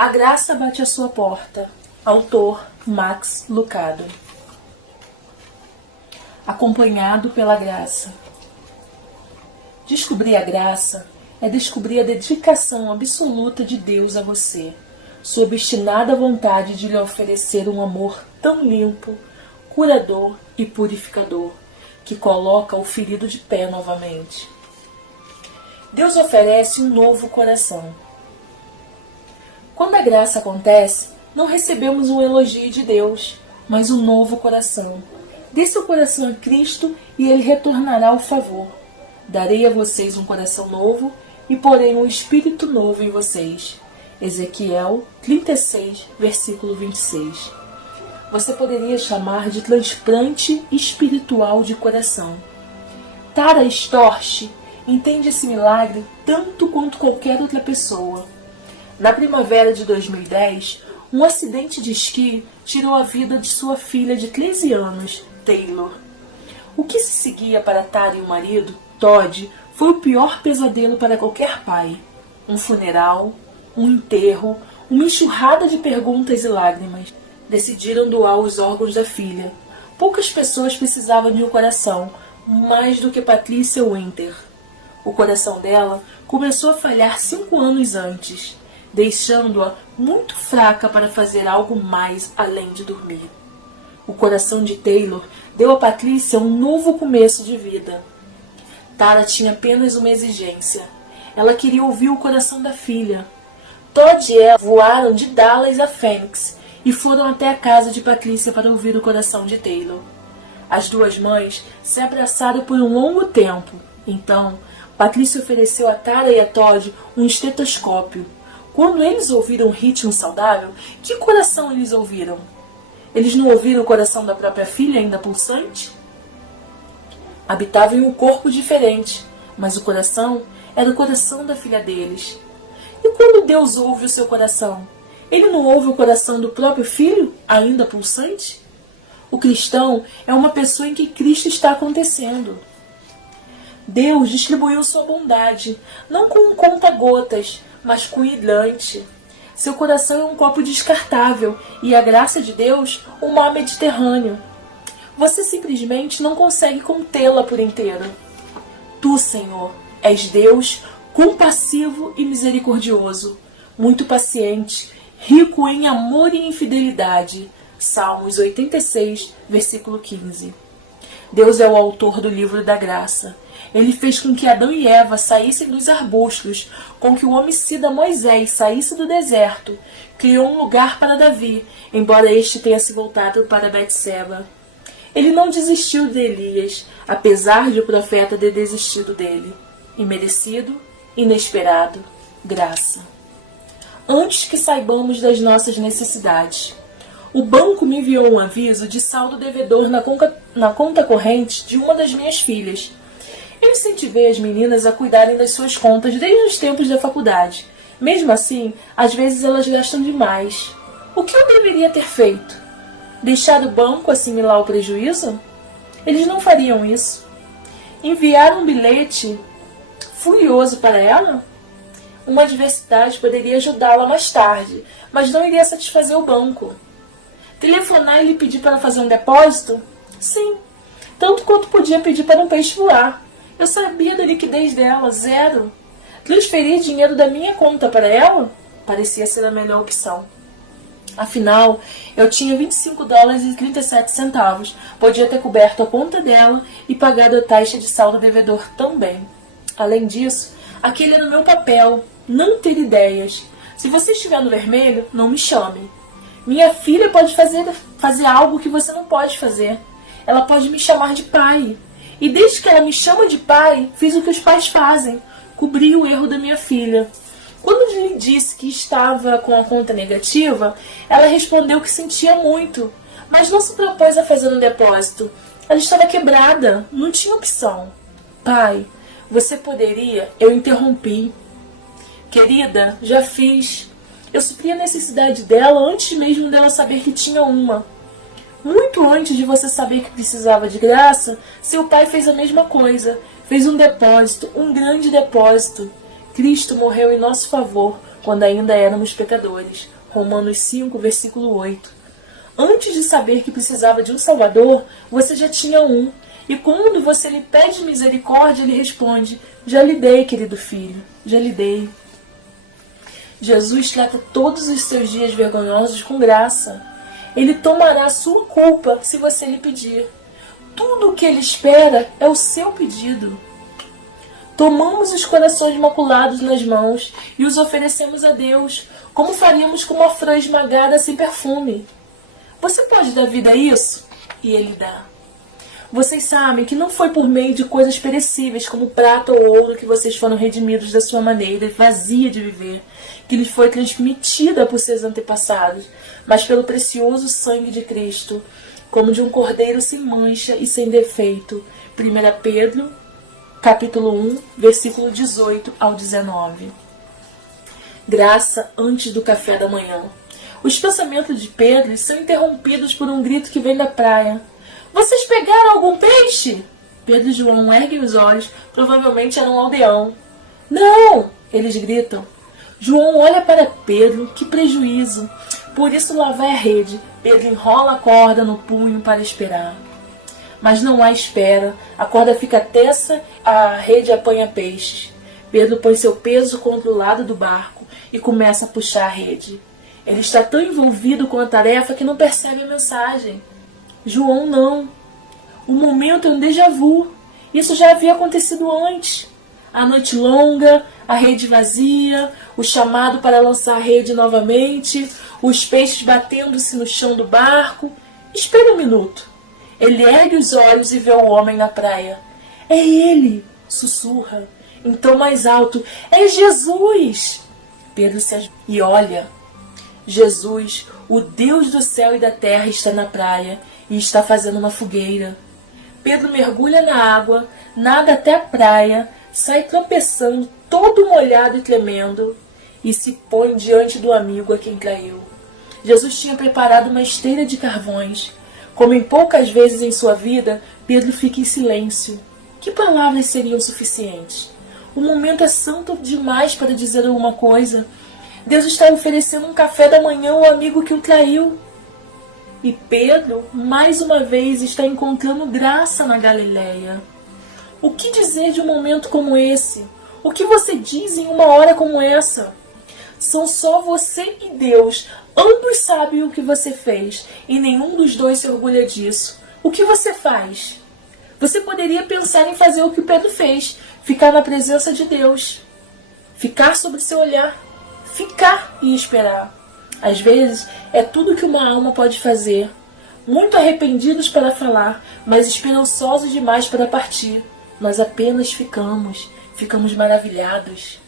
A graça bate à sua porta. Autor Max Lucado. Acompanhado pela graça. Descobrir a graça é descobrir a dedicação absoluta de Deus a você, sua obstinada vontade de lhe oferecer um amor tão limpo, curador e purificador, que coloca o ferido de pé novamente. Deus oferece um novo coração. Quando a graça acontece, não recebemos um elogio de Deus, mas um novo coração. Dê seu coração a Cristo e Ele retornará o favor. Darei a vocês um coração novo e porei um espírito novo em vocês. Ezequiel 36, versículo 26. Você poderia chamar de transplante espiritual de coração. Tara Storch entende esse milagre tanto quanto qualquer outra pessoa. Na primavera de 2010, um acidente de esqui tirou a vida de sua filha de 13 anos, Taylor. O que se seguia para Tara e o marido, Todd, foi o pior pesadelo para qualquer pai. Um funeral, um enterro, uma enxurrada de perguntas e lágrimas. Decidiram doar os órgãos da filha. Poucas pessoas precisavam de um coração, mais do que Patricia Winter. O coração dela começou a falhar 5 anos antes, deixando-a muito fraca para fazer algo mais além de dormir. O coração de Taylor deu a Patricia um novo começo de vida. Tara tinha apenas uma exigência. Ela queria ouvir o coração da filha. Todd e ela voaram de Dallas a Phoenix e foram até a casa de Patricia para ouvir o coração de Taylor. As duas mães se abraçaram por um longo tempo. Então, Patricia ofereceu a Tara e a Todd um estetoscópio. Quando eles ouviram um ritmo saudável, que coração eles ouviram? Eles não ouviram o coração da própria filha ainda pulsante? Habitavam em um corpo diferente, mas o coração era o coração da filha deles. E quando Deus ouve o seu coração, Ele não ouve o coração do próprio filho, ainda pulsante? O cristão é uma pessoa em que Cristo está acontecendo. Deus distribuiu sua bondade, não com um conta-gotas, mas com hidrante. Seu coração é um copo descartável e a graça de Deus um mar Mediterrâneo. Você simplesmente não consegue contê-la por inteiro. Tu, Senhor, és Deus compassivo e misericordioso, muito paciente, rico em amor e em fidelidade. Salmos 86, versículo 15. Deus é o autor do livro da graça. Ele fez com que Adão e Eva saíssem dos arbustos, com que o homicida Moisés saísse do deserto. Criou um lugar para Davi, embora este tenha se voltado para Betseba. Ele não desistiu de Elias, apesar de o profeta ter desistido dele. Imerecido, inesperado, graça. Antes que saibamos das nossas necessidades. O banco me enviou um aviso de saldo devedor na conta corrente de uma das minhas filhas. Eu incentivei as meninas a cuidarem das suas contas desde os tempos da faculdade. Mesmo assim, às vezes elas gastam demais. O que eu deveria ter feito? Deixar o banco assimilar o prejuízo? Eles não fariam isso. Enviar um bilhete furioso para ela? Uma adversidade poderia ajudá-la mais tarde, mas não iria satisfazer o banco. Telefonar e lhe pedir para fazer um depósito? Sim, tanto quanto podia pedir para um peixe voar. Eu sabia da liquidez dela, 0. Transferir dinheiro da minha conta para ela? Parecia ser a melhor opção. Afinal, eu tinha $25,37. Podia ter coberto a conta dela e pagado a taxa de saldo devedor também. Além disso, aquele era o meu papel, não ter ideias. Se você estiver no vermelho, não me chame. Minha filha pode fazer algo que você não pode fazer. Ela pode me chamar de pai. E desde que ela me chama de pai, fiz o que os pais fazem. Cobri o erro da minha filha. Quando lhe disse que estava com a conta negativa, ela respondeu que sentia muito, mas não se propôs a fazer um depósito. Ela estava quebrada, não tinha opção. Pai, você poderia? Eu interrompi. Querida, já fiz. Eu supri a necessidade dela antes mesmo dela saber que tinha uma. Muito antes de você saber que precisava de graça, seu pai fez a mesma coisa. Fez um depósito, um grande depósito. Cristo morreu em nosso favor, quando ainda éramos pecadores. Romanos 5, versículo 8. Antes de saber que precisava de um Salvador, você já tinha um. E quando você lhe pede misericórdia, ele responde: já lhe dei, querido filho, já lhe dei. Jesus trata todos os seus dias vergonhosos com graça. Ele tomará a sua culpa se você lhe pedir. Tudo o que ele espera é o seu pedido. Tomamos os corações maculados nas mãos e os oferecemos a Deus, como faríamos com uma flor esmagada sem perfume. Você pode dar vida a isso? E ele dá. Vocês sabem que não foi por meio de coisas perecíveis, como prata ou ouro, que vocês foram redimidos da sua maneira vazia de viver, que lhes foi transmitida por seus antepassados, mas pelo precioso sangue de Cristo, como de um cordeiro sem mancha e sem defeito. 1 Pedro, capítulo 1, versículo 18 ao 19. Graça antes do café da manhã. Os pensamentos de Pedro são interrompidos por um grito que vem da praia. Vocês pegaram algum peixe? Pedro e João erguem os olhos, provavelmente era um aldeão. Não! Eles gritam. João olha para Pedro, que prejuízo. Por isso lá vai a rede. Pedro enrola a corda no punho para esperar. Mas não há espera. A corda fica tensa, a rede apanha peixes. Pedro põe seu peso contra o lado do barco e começa a puxar a rede. Ele está tão envolvido com a tarefa que não percebe a mensagem. João não. O momento é um déjà vu. Isso já havia acontecido antes. A noite longa, a rede vazia, o chamado para lançar a rede novamente, os peixes batendo-se no chão do barco. Espere um minuto. Ele ergue os olhos e vê o homem na praia. É ele! Sussurra. Então mais alto. É Jesus! Pedro se ajoelha e olha. Jesus, o Deus do céu e da terra, está na praia e está fazendo uma fogueira. Pedro mergulha na água, nada até a praia, sai tropeçando, todo molhado e tremendo, e se põe diante do amigo a quem traiu. Jesus tinha preparado uma esteira de carvões. Como em poucas vezes em sua vida, Pedro fica em silêncio. Que palavras seriam suficientes? O momento é santo demais para dizer alguma coisa. Deus está oferecendo um café da manhã ao amigo que o traiu. E Pedro, mais uma vez, está encontrando graça na Galileia. O que dizer de um momento como esse? O que você diz em uma hora como essa? São só você e Deus. Ambos sabem o que você fez e nenhum dos dois se orgulha disso. O que você faz? Você poderia pensar em fazer o que Pedro fez, ficar na presença de Deus, ficar sob seu olhar, ficar e esperar. Às vezes é tudo que uma alma pode fazer, muito arrependidos para falar, mas esperançosos demais para partir. Nós apenas ficamos maravilhados.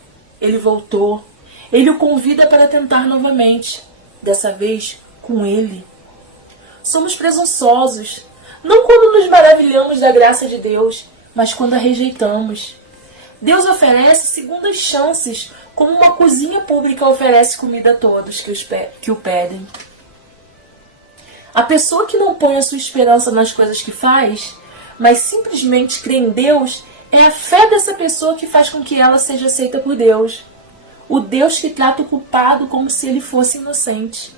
Ele voltou. Ele o convida para tentar novamente, dessa vez com ele. Somos presunçosos, não quando nos maravilhamos da graça de Deus, mas quando a rejeitamos. Deus oferece segundas chances, como uma cozinha pública oferece comida a todos que o pedem. A pessoa que não põe a sua esperança nas coisas que faz, mas simplesmente crê em Deus, é a fé dessa pessoa que faz com que ela seja aceita por Deus. O Deus que trata o culpado como se ele fosse inocente.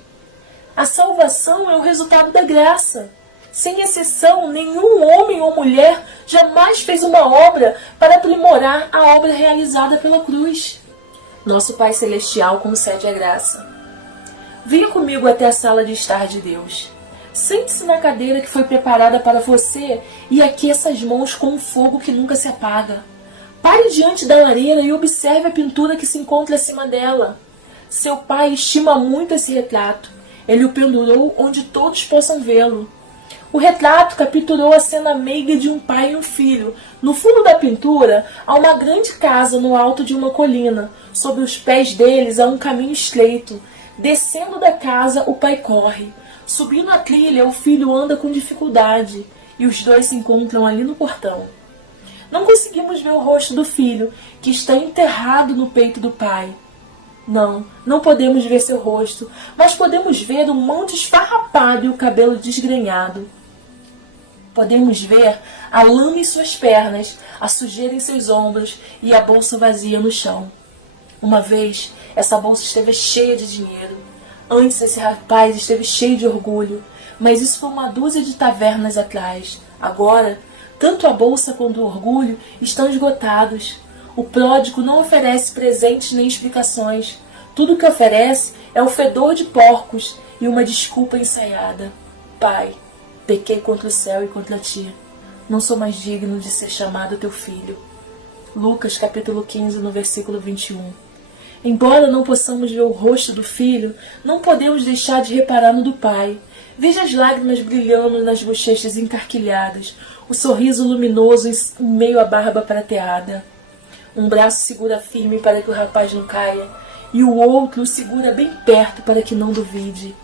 A salvação é o resultado da graça. Sem exceção, nenhum homem ou mulher jamais fez uma obra para aprimorar a obra realizada pela cruz. Nosso Pai Celestial concede a graça. Venha comigo até a sala de estar de Deus. Sente-se na cadeira que foi preparada para você e aqueça as mãos com um fogo que nunca se apaga. Pare diante da lareira e observe a pintura que se encontra acima dela. Seu pai estima muito esse retrato. Ele o pendurou onde todos possam vê-lo. O retrato capturou a cena meiga de um pai e um filho. No fundo da pintura, há uma grande casa no alto de uma colina. Sob os pés deles há um caminho estreito. Descendo da casa, o pai corre. Subindo a trilha, o filho anda com dificuldade. E os dois se encontram ali no portão. Não conseguimos ver o rosto do filho, que está enterrado no peito do pai. Não podemos ver seu rosto, mas podemos ver o manto esfarrapado e o cabelo desgrenhado. Podemos ver a lama em suas pernas, a sujeira em seus ombros e a bolsa vazia no chão. Uma vez, Essa bolsa esteve cheia de dinheiro. Antes esse rapaz esteve cheio de orgulho, mas isso foi uma dúzia de tavernas atrás. Agora, tanto a bolsa quanto o orgulho estão esgotados. O pródigo não oferece presentes nem explicações. Tudo o que oferece é o fedor de porcos e uma desculpa ensaiada. Pai, pequei contra o céu e contra ti. Não sou mais digno de ser chamado teu filho. Lucas capítulo 15, no versículo 21. Embora não possamos ver o rosto do filho, não podemos deixar de reparar no do pai. Veja as lágrimas brilhando nas bochechas encarquilhadas, o sorriso luminoso em meio à barba prateada. Um braço segura firme para que o rapaz não caia, e o outro o segura bem perto para que não duvide.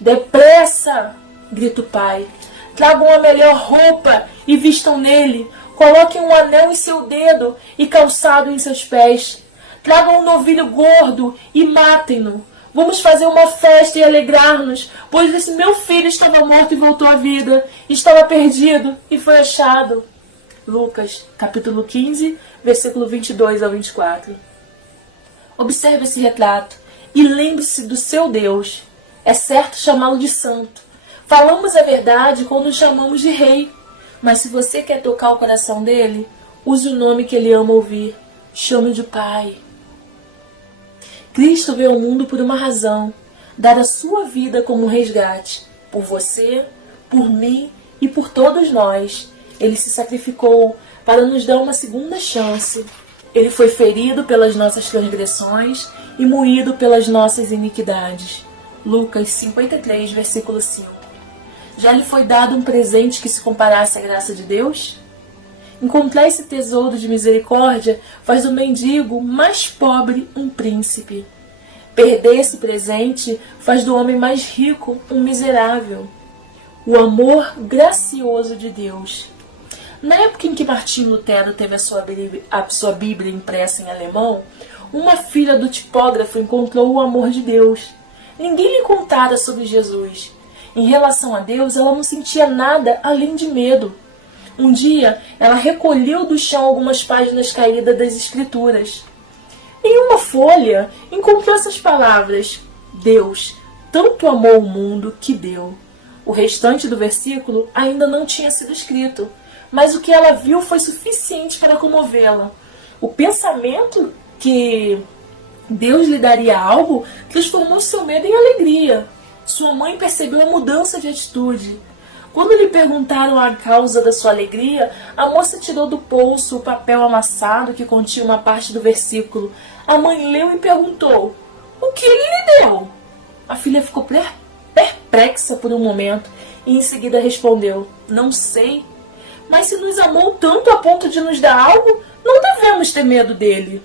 Depressa! Grita o pai. Tragam a melhor roupa e vistam nele. Coloquem um anel em seu dedo e calçado em seus pés. Tragam um novilho gordo e matem-no. Vamos fazer uma festa e alegrar-nos, pois esse meu filho estava morto e voltou à vida. Estava perdido e foi achado. Lucas, capítulo 15, versículo 22 ao 24. Observe esse retrato e lembre-se do seu Deus. É certo chamá-lo de santo. Falamos a verdade quando o chamamos de rei. Mas se você quer tocar o coração dele, use o nome que ele ama ouvir. Chame-o de Pai. Cristo veio ao mundo por uma razão, dar a sua vida como um resgate, por você, por mim e por todos nós. Ele se sacrificou para nos dar uma segunda chance. Ele foi ferido pelas nossas transgressões e moído pelas nossas iniquidades. Lucas 53, versículo 5. Já lhe foi dado um presente que se comparasse à graça de Deus? Encontrar esse tesouro de misericórdia faz do mendigo mais pobre um príncipe. Perder esse presente faz do homem mais rico um miserável. O amor gracioso de Deus. Na época em que Martinho Lutero teve a sua Bíblia impressa em alemão, uma filha do tipógrafo encontrou o amor de Deus. Ninguém lhe contara sobre Jesus. Em relação a Deus, ela não sentia nada além de medo. Um dia, ela recolheu do chão algumas páginas caídas das Escrituras. Em uma folha, encontrou essas palavras: Deus tanto amou o mundo que deu. O restante do versículo ainda não tinha sido escrito, mas o que ela viu foi suficiente para comovê-la. O pensamento que Deus lhe daria algo transformou seu medo em alegria. Sua mãe percebeu a mudança de atitude. Quando lhe perguntaram a causa da sua alegria, a moça tirou do bolso o papel amassado que continha uma parte do versículo. A mãe leu e perguntou: o que ele lhe deu? A filha ficou perplexa por um momento e em seguida respondeu: não sei. Mas se nos amou tanto a ponto de nos dar algo, não devemos ter medo dele.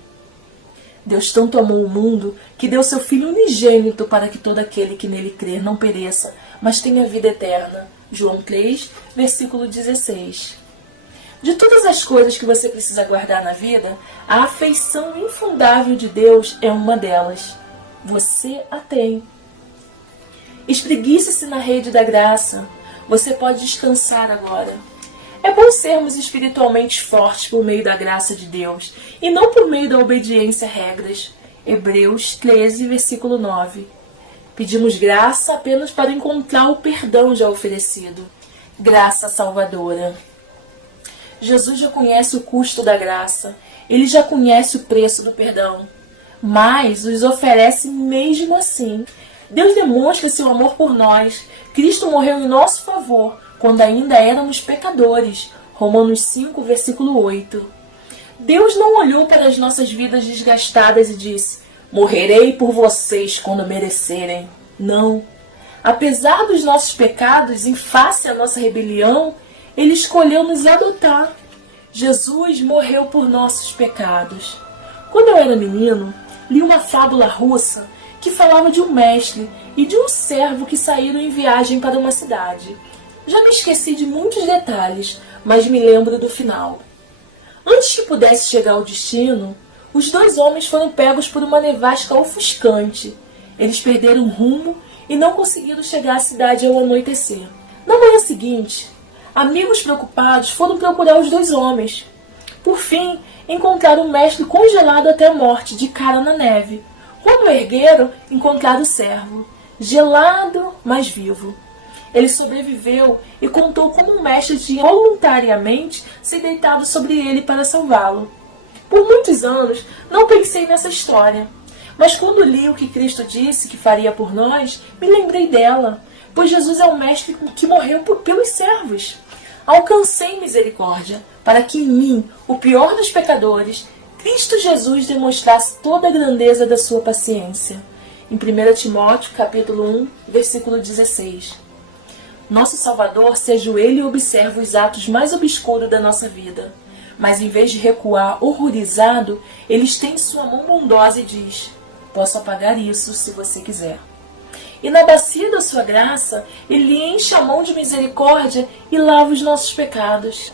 Deus tanto amou o mundo que deu seu Filho unigênito para que todo aquele que nele crer não pereça, mas tenha vida eterna. João 3, versículo 16. De todas as coisas que você precisa guardar na vida, a afeição infundável de Deus é uma delas. Você a tem. Espreguice-se na rede da graça. Você pode descansar agora. É bom sermos espiritualmente fortes por meio da graça de Deus e não por meio da obediência a regras. Hebreus 13, versículo 9. Pedimos graça apenas para encontrar o perdão já oferecido. Graça salvadora. Jesus já conhece o custo da graça. Ele já conhece o preço do perdão. Mas os oferece mesmo assim. Deus demonstra seu amor por nós. Cristo morreu em nosso favor quando ainda éramos pecadores. Romanos 5, versículo 8. Deus não olhou para as nossas vidas desgastadas e disse: morrerei por vocês quando merecerem. Não. Apesar dos nossos pecados, em face à nossa rebelião, Ele escolheu nos adotar. Jesus morreu por nossos pecados. Quando eu era menino, li uma fábula russa que falava de um mestre e de um servo que saíram em viagem para uma cidade. Já me esqueci de muitos detalhes, mas me lembro do final. Antes que pudesse chegar ao destino, os dois homens foram pegos por uma nevasca ofuscante. Eles perderam o rumo e não conseguiram chegar à cidade ao anoitecer. Na manhã seguinte, amigos preocupados foram procurar os dois homens. Por fim, encontraram o mestre congelado até a morte, de cara na neve. Quando o ergueram, encontraram o servo, gelado, mas vivo. Ele sobreviveu e contou como o mestre tinha voluntariamente se deitado sobre ele para salvá-lo. Por muitos anos não pensei nessa história, mas quando li o que Cristo disse que faria por nós, me lembrei dela, pois Jesus é o mestre que morreu pelos servos. Alcancei misericórdia, para que em mim, o pior dos pecadores, Cristo Jesus demonstrasse toda a grandeza da sua paciência. Em 1 Timóteo, capítulo 1, versículo 16. Nosso Salvador se ajoelha e observa os atos mais obscuros da nossa vida. Mas em vez de recuar horrorizado, ele estende sua mão bondosa e diz: posso apagar isso se você quiser. E na bacia da sua graça, ele enche a mão de misericórdia e lava os nossos pecados.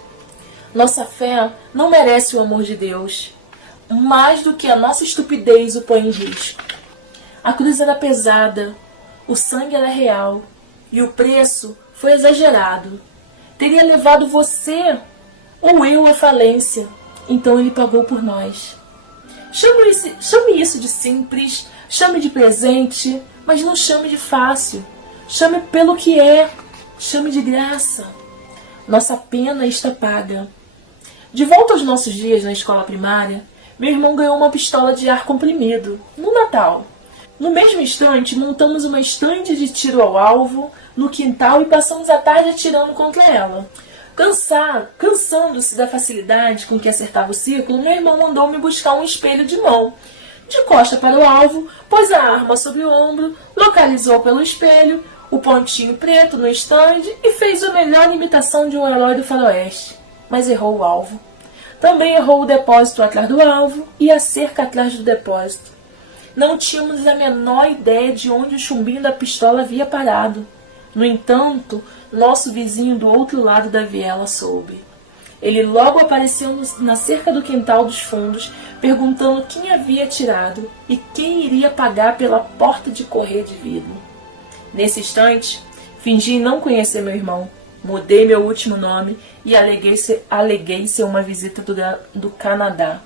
Nossa fé não merece o amor de Deus. Mais do que a nossa estupidez o põe em risco. A cruz era pesada, o sangue era real e o preço foi exagerado. Teria levado você ou eu à falência. Então ele pagou por nós. Chame isso de simples, chame de presente, mas não chame de fácil. Chame pelo que é, chame de graça. Nossa pena está paga. De volta aos nossos dias na escola primária, meu irmão ganhou uma pistola de ar comprimido, no Natal. No mesmo instante, montamos uma estande de tiro ao alvo no quintal e passamos a tarde atirando contra ela. Cansando-se da facilidade com que acertava o círculo, meu irmão mandou-me buscar um espelho de mão. De costa para o alvo, pôs a arma sobre o ombro, localizou pelo espelho o pontinho preto no estande e fez a melhor imitação de um herói do faroeste. Mas errou o alvo. Também errou o depósito atrás do alvo e a cerca atrás do depósito. Não tínhamos a menor ideia de onde o chumbinho da pistola havia parado. No entanto, nosso vizinho do outro lado da viela soube. Ele logo apareceu na cerca do quintal dos fundos, perguntando quem havia atirado e quem iria pagar pela porta de correr de vidro. Nesse instante, fingi não conhecer meu irmão. Mudei meu último nome e aleguei ser uma visita do Canadá.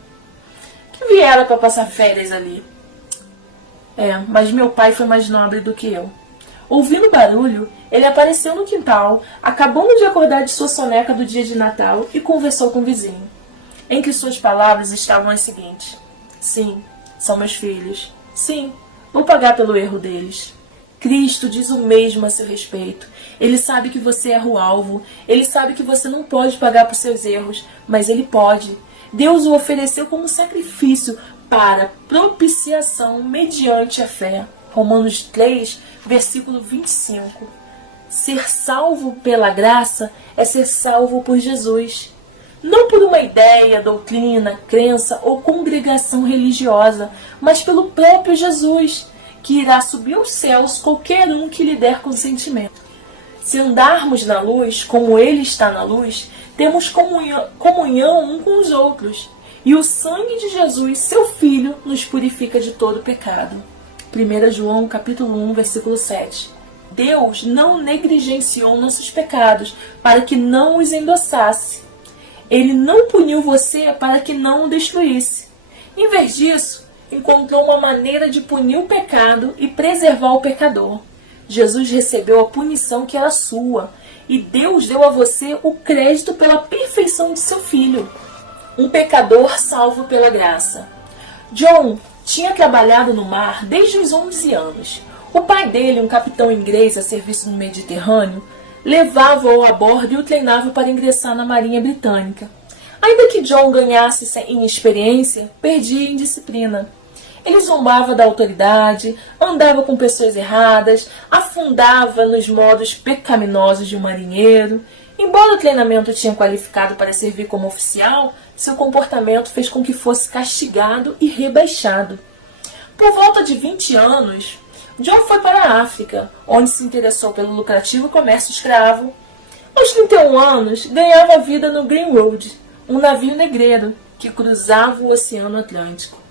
Que viera para passar férias ali. Mas meu pai foi mais nobre do que eu. Ouvindo barulho, ele apareceu no quintal, acabando de acordar de sua soneca do dia de Natal e conversou com o vizinho. Entre suas palavras estavam as seguintes: sim, são meus filhos. Sim, vou pagar pelo erro deles. Cristo diz o mesmo a seu respeito. Ele sabe que você erra o alvo. Ele sabe que você não pode pagar por seus erros, mas ele pode. Deus o ofereceu como sacrifício para propiciação mediante a fé. Romanos 3, versículo 25. Ser salvo pela graça é ser salvo por Jesus. Não por uma ideia, doutrina, crença ou congregação religiosa, mas pelo próprio Jesus, que irá subir aos céus qualquer um que lhe der consentimento. Se andarmos na luz, como Ele está na luz, temos comunhão um com os outros. E o sangue de Jesus, seu Filho, nos purifica de todo pecado. 1 João capítulo 1, versículo 7. Deus não negligenciou nossos pecados para que não os endossasse. Ele não puniu você para que não o destruísse. Em vez disso, encontrou uma maneira de punir o pecado e preservar o pecador. Jesus recebeu a punição que era sua, e Deus deu a você o crédito pela perfeição de seu Filho. Um pecador salvo pela graça. John tinha trabalhado no mar desde os 11 anos. O pai dele, um capitão inglês a serviço no Mediterrâneo, levava-o a bordo e o treinava para ingressar na Marinha Britânica. Ainda que John ganhasse em experiência, perdia em disciplina. Ele zombava da autoridade, andava com pessoas erradas, afundava nos modos pecaminosos de um marinheiro. Embora o treinamento tinha qualificado para servir como oficial, seu comportamento fez com que fosse castigado e rebaixado. Por volta de 20 anos, John foi para a África, onde se interessou pelo lucrativo comércio escravo. Aos 31 anos, ganhava vida no Green Road, um navio negreiro que cruzava o Oceano Atlântico.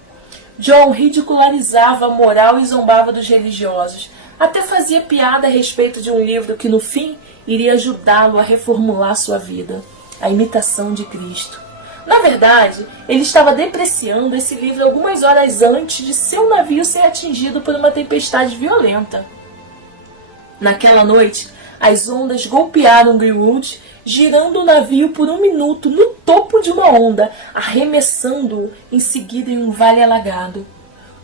John ridicularizava a moral e zombava dos religiosos. Até fazia piada a respeito de um livro que, no fim, iria ajudá-lo a reformular sua vida. A imitação de Cristo. Na verdade, ele estava depreciando esse livro algumas horas antes de seu navio ser atingido por uma tempestade violenta. Naquela noite, as ondas golpearam Greenwood, girando o navio por 1 minuto no topo de uma onda, arremessando-o em seguida em um vale alagado.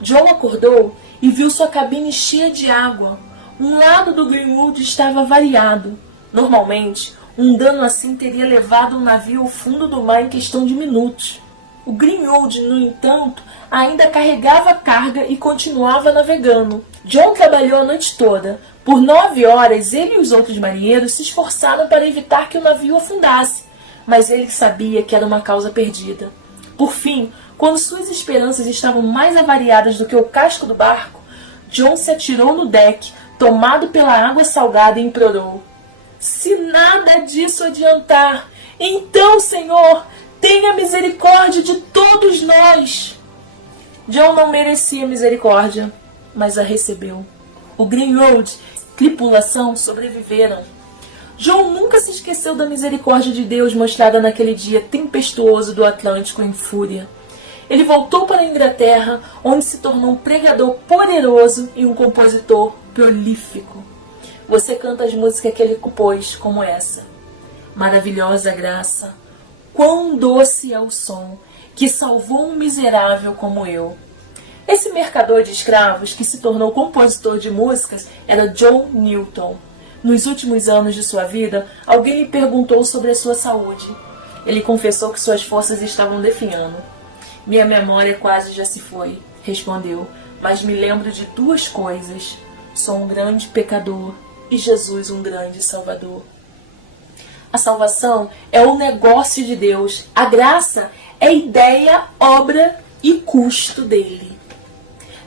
John acordou e viu sua cabine cheia de água. Um lado do Greenwood estava avariado. Normalmente, um dano assim teria levado o navio ao fundo do mar em questão de minutos. O Greenwood, no entanto, ainda carregava carga e continuava navegando. John trabalhou a noite toda. Por 9 horas, ele e os outros marinheiros se esforçaram para evitar que o navio afundasse, mas ele sabia que era uma causa perdida. Por fim, quando suas esperanças estavam mais avariadas do que o casco do barco, John se atirou no deck, tomado pela água salgada, e implorou: "Se nada disso adiantar, então, Senhor, tenha misericórdia de todos nós." John não merecia misericórdia, mas a recebeu. O Greenwood e a tripulação sobreviveram. John nunca se esqueceu da misericórdia de Deus mostrada naquele dia tempestuoso do Atlântico em fúria. Ele voltou para a Inglaterra, onde se tornou um pregador poderoso e um compositor prolífico. Você canta as músicas que ele compôs, como essa: "Maravilhosa graça, quão doce é o som que salvou um miserável como eu." Esse mercador de escravos que se tornou compositor de músicas era John Newton. Nos últimos anos de sua vida, alguém lhe perguntou sobre a sua saúde. Ele confessou que suas forças estavam definhando. "Minha memória quase já se foi", respondeu, "mas me lembro de 2 coisas. Sou um grande pecador e Jesus um grande Salvador." A salvação é o negócio de Deus. A graça é ideia, obra e custo dele.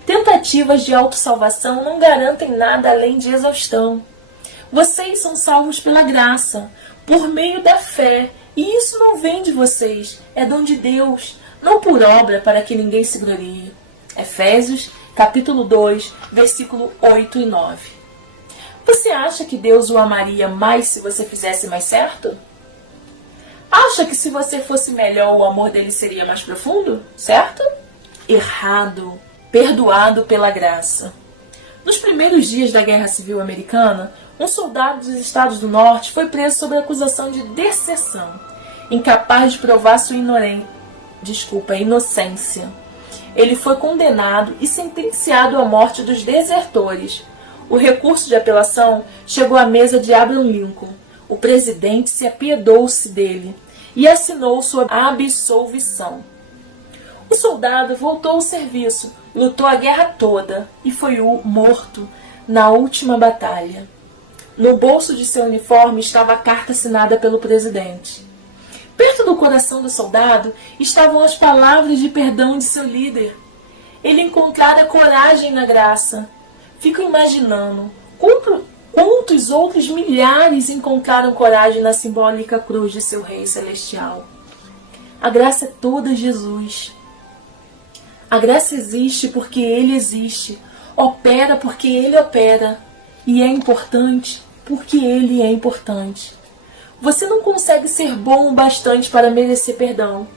Tentativas de autossalvação não garantem nada além de exaustão. Vocês são salvos pela graça, por meio da fé, e isso não vem de vocês, é dom de Deus, não por obra para que ninguém se glorie. Efésios, capítulo 2, versículo 8 e 9. Você acha que Deus o amaria mais se você fizesse mais certo? Acha que se você fosse melhor, o amor dele seria mais profundo? Certo? Errado. Perdoado pela graça. Nos primeiros dias da Guerra Civil Americana, um soldado dos Estados do Norte foi preso sob acusação de deserção, incapaz de provar sua inocência. Ele foi condenado e sentenciado à morte dos desertores. O recurso de apelação chegou à mesa de Abraham Lincoln. O presidente se apiedou-se dele e assinou sua absolvição. O soldado voltou ao serviço, lutou a guerra toda e foi morto na última batalha. No bolso de seu uniforme estava a carta assinada pelo presidente. Perto do coração do soldado estavam as palavras de perdão de seu líder. Ele encontrara coragem na graça. Fico imaginando quantos outros milhares encontraram coragem na simbólica cruz de seu Rei Celestial. A graça é toda Jesus. A graça existe porque Ele existe, opera porque Ele opera, e é importante porque Ele é importante. Você não consegue ser bom o bastante para merecer perdão.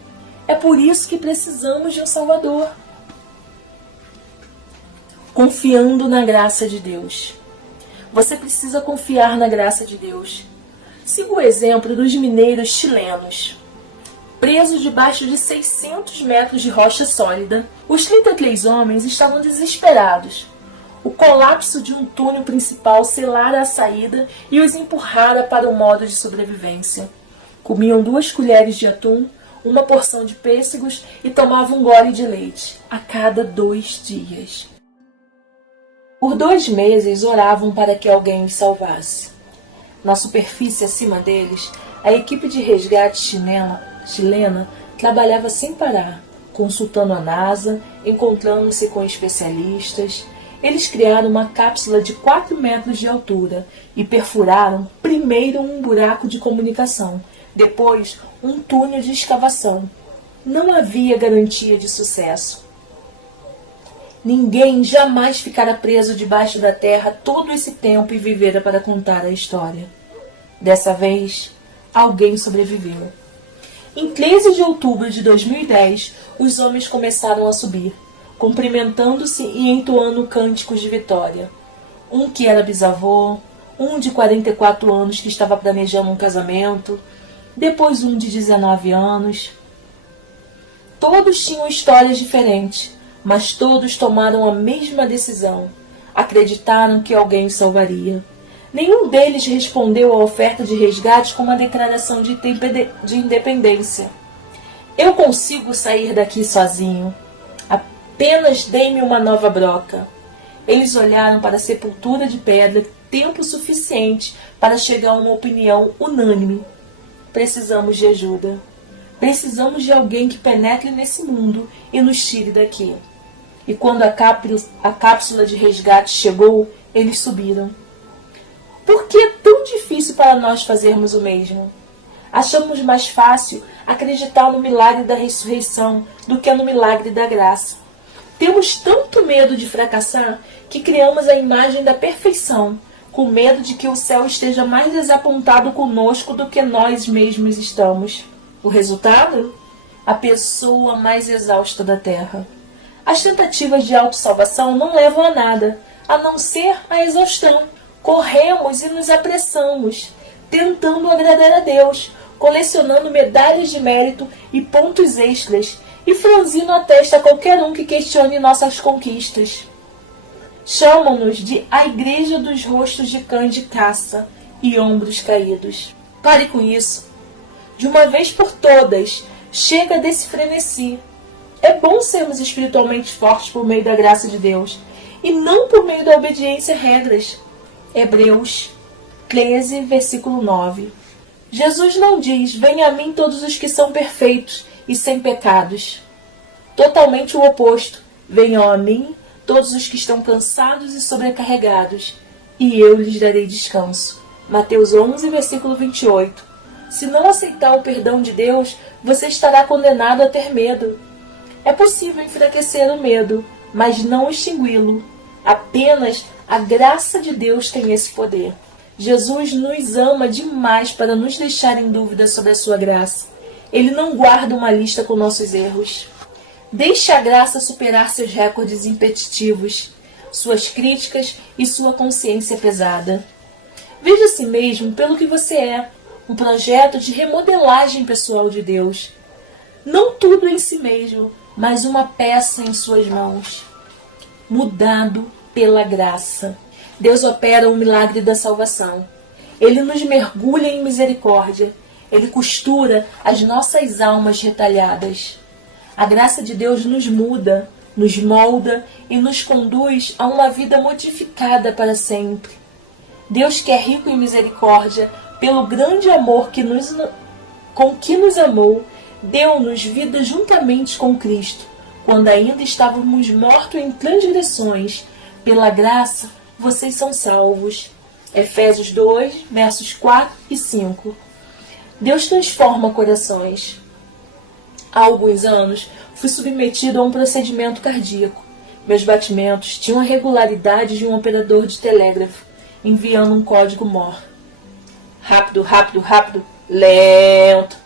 É por isso que precisamos de um Salvador. Confiando na graça de Deus. Você precisa confiar na graça de Deus. Siga o exemplo dos mineiros chilenos. Presos debaixo de 600 metros de rocha sólida, os 33 homens estavam desesperados. O colapso de um túnel principal selara a saída e os empurrara para o modo de sobrevivência. Comiam 2 colheres de atum, uma porção de pêssegos e tomavam um gole de leite a cada 2 dias. Por 2 meses oravam para que alguém os salvasse. Na superfície acima deles, a equipe de resgate chilena trabalhava sem parar, consultando a NASA, encontrando-se com especialistas. Eles criaram uma cápsula de 4 metros de altura e perfuraram primeiro um buraco de comunicação, depois um túnel de escavação. Não havia garantia de sucesso. Ninguém jamais ficara preso debaixo da terra todo esse tempo e vivera para contar a história. Dessa vez, alguém sobreviveu. Em 13 de outubro de 2010, os homens começaram a subir, cumprimentando-se e entoando cânticos de vitória. Um que era bisavô, um de 44 anos que estava planejando um casamento, depois um de 19 anos. Todos tinham histórias diferentes, mas todos tomaram a mesma decisão. Acreditaram que alguém os salvaria. Nenhum deles respondeu à oferta de resgate com uma declaração de independência. Eu consigo sair daqui sozinho. Apenas dê-me uma nova broca. Eles olharam para a sepultura de pedra tempo suficiente para chegar a uma opinião unânime. Precisamos de ajuda. Precisamos de alguém que penetre nesse mundo e nos tire daqui. E quando a cápsula de resgate chegou, eles subiram. Por que é tão difícil para nós fazermos o mesmo? Achamos mais fácil acreditar no milagre da ressurreição do que no milagre da graça. Temos tanto medo de fracassar que criamos a imagem da perfeição, com medo de que o céu esteja mais desapontado conosco do que nós mesmos estamos. O resultado? A pessoa mais exausta da terra. As tentativas de autossalvação não levam a nada, a não ser a exaustão. Corremos e nos apressamos, tentando agradar a Deus, colecionando medalhas de mérito e pontos extras, e franzindo a testa a qualquer um que questione nossas conquistas. Chamam-nos de a Igreja dos Rostos de Cães de Caça e Ombros Caídos. Pare com isso. De uma vez por todas, chega desse frenesi. É bom sermos espiritualmente fortes por meio da graça de Deus, e não por meio da obediência a regras. Hebreus 13, versículo 9. Jesus não diz, venha a mim todos os que são perfeitos e sem pecados. Totalmente o oposto. Venham a mim todos os que estão cansados e sobrecarregados, e eu lhes darei descanso. Mateus 11, versículo 28. Se não aceitar o perdão de Deus, você estará condenado a ter medo. É possível enfraquecer o medo, mas não extingui-lo. Apenas a graça de Deus tem esse poder. Jesus nos ama demais para nos deixar em dúvida sobre a sua graça. Ele não guarda uma lista com nossos erros. Deixe a graça superar seus recordes impetitivos, suas críticas e sua consciência pesada. Veja a si mesmo pelo que você é, um projeto de remodelagem pessoal de Deus. Não tudo em si mesmo, mas uma peça em suas mãos. Mudado pela graça. Deus opera o milagre da salvação. Ele nos mergulha em misericórdia. Ele costura as nossas almas retalhadas. A graça de Deus nos muda, nos molda e nos conduz a uma vida modificada para sempre. Deus, que é rico em misericórdia, pelo grande amor com que nos amou, deu-nos vida juntamente com Cristo, quando ainda estávamos mortos em transgressões. Pela graça, vocês são salvos. Efésios 2, versos 4 e 5. Deus transforma corações. Há alguns anos, fui submetido a um procedimento cardíaco. Meus batimentos tinham a regularidade de um operador de telégrafo, enviando um código MOR. Rápido, rápido, rápido, lento.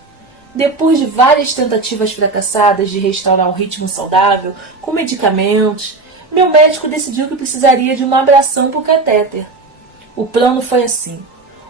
Depois de várias tentativas fracassadas de restaurar um ritmo saudável, com medicamentos, meu médico decidiu que precisaria de uma abração por catéter. O plano foi assim.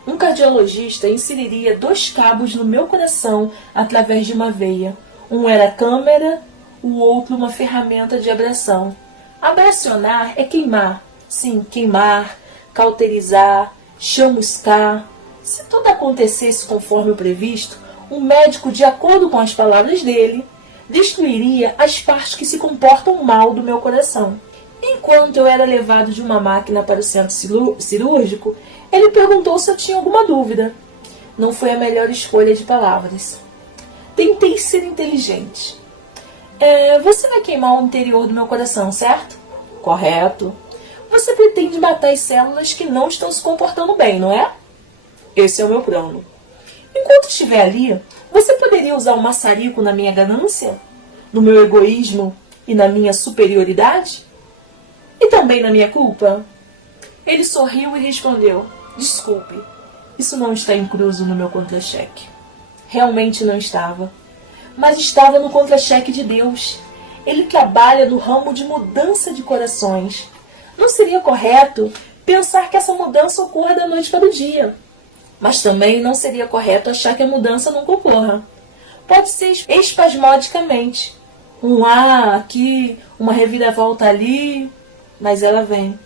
Um cardiologista inseriria 2 cabos no meu coração através de uma veia. Um era a câmera, o outro uma ferramenta de abração. Abracionar é queimar. Sim, queimar, cauterizar, chamuscar. Se tudo acontecesse conforme o previsto, o médico, de acordo com as palavras dele, destruiria as partes que se comportam mal do meu coração. Enquanto eu era levado de uma máquina para o centro cirúrgico, ele perguntou se eu tinha alguma dúvida. Não foi a melhor escolha de palavras. Tentei ser inteligente. Você vai queimar o interior do meu coração, certo? Correto. Você pretende matar as células que não estão se comportando bem, não é? Esse é o meu plano. Enquanto estiver ali, você poderia usar um maçarico na minha ganância? No meu egoísmo e na minha superioridade? E também na minha culpa? Ele sorriu e respondeu, desculpe, isso não está incluso no meu contra-cheque. Realmente não estava. mas estava no contra-cheque de Deus. Ele trabalha no ramo de mudança de corações. Não seria correto pensar que essa mudança ocorra da noite para o dia. Mas também não seria correto achar que a mudança nunca ocorra. Pode ser espasmodicamente. Um aqui, uma reviravolta ali, mas ela vem.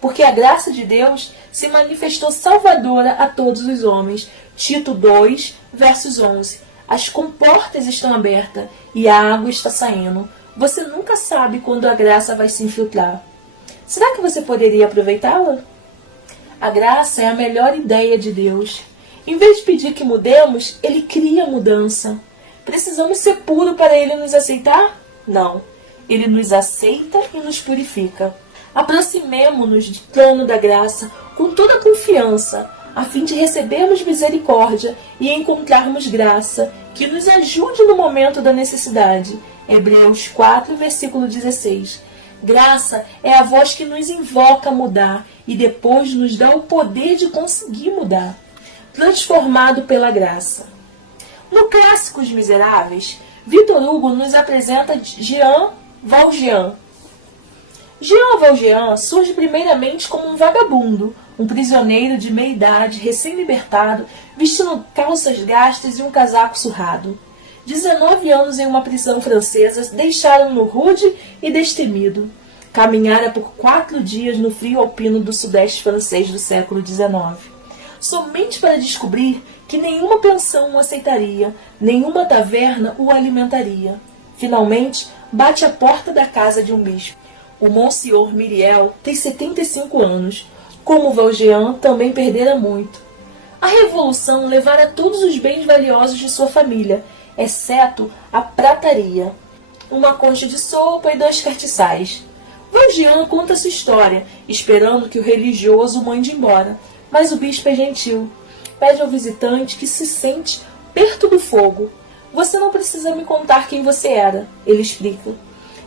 Porque a graça de Deus se manifestou salvadora a todos os homens. Tito 2, versos 11. As comportas estão abertas e a água está saindo. Você nunca sabe quando a graça vai se infiltrar. Será que você poderia aproveitá-la? A graça é a melhor ideia de Deus. Em vez de pedir que mudemos, Ele cria mudança. Precisamos ser puros para Ele nos aceitar? Não. Ele nos aceita e nos purifica. Aproximemo-nos do trono da graça com toda a confiança, a fim de recebermos misericórdia e encontrarmos graça que nos ajude no momento da necessidade. Hebreus 4, versículo 16. Graça é a voz que nos invoca a mudar e depois nos dá o poder de conseguir mudar. Transformado pela graça. No clássico Os Miseráveis, Victor Hugo nos apresenta Jean Valjean. Jean Valjean surge primeiramente como um vagabundo, um prisioneiro de meia-idade, recém-libertado, vestindo calças gastas e um casaco surrado. 19 anos em uma prisão francesa deixaram-no rude e destemido. Caminhara por 4 dias no frio alpino do sudeste francês do século XIX. Somente para descobrir que nenhuma pensão o aceitaria, nenhuma taverna o alimentaria. Finalmente, bate à porta da casa de um bispo. O Monsenhor Myriel tem 75 anos. Como Valjean, também perdera muito. A Revolução levara todos os bens valiosos de sua família, exceto a prataria, uma concha de sopa e 2 castiçais. Valjean conta sua história, esperando que o religioso o mande embora, mas o bispo é gentil. Pede ao visitante que se sente perto do fogo. Você não precisa me contar quem você era, ele explica.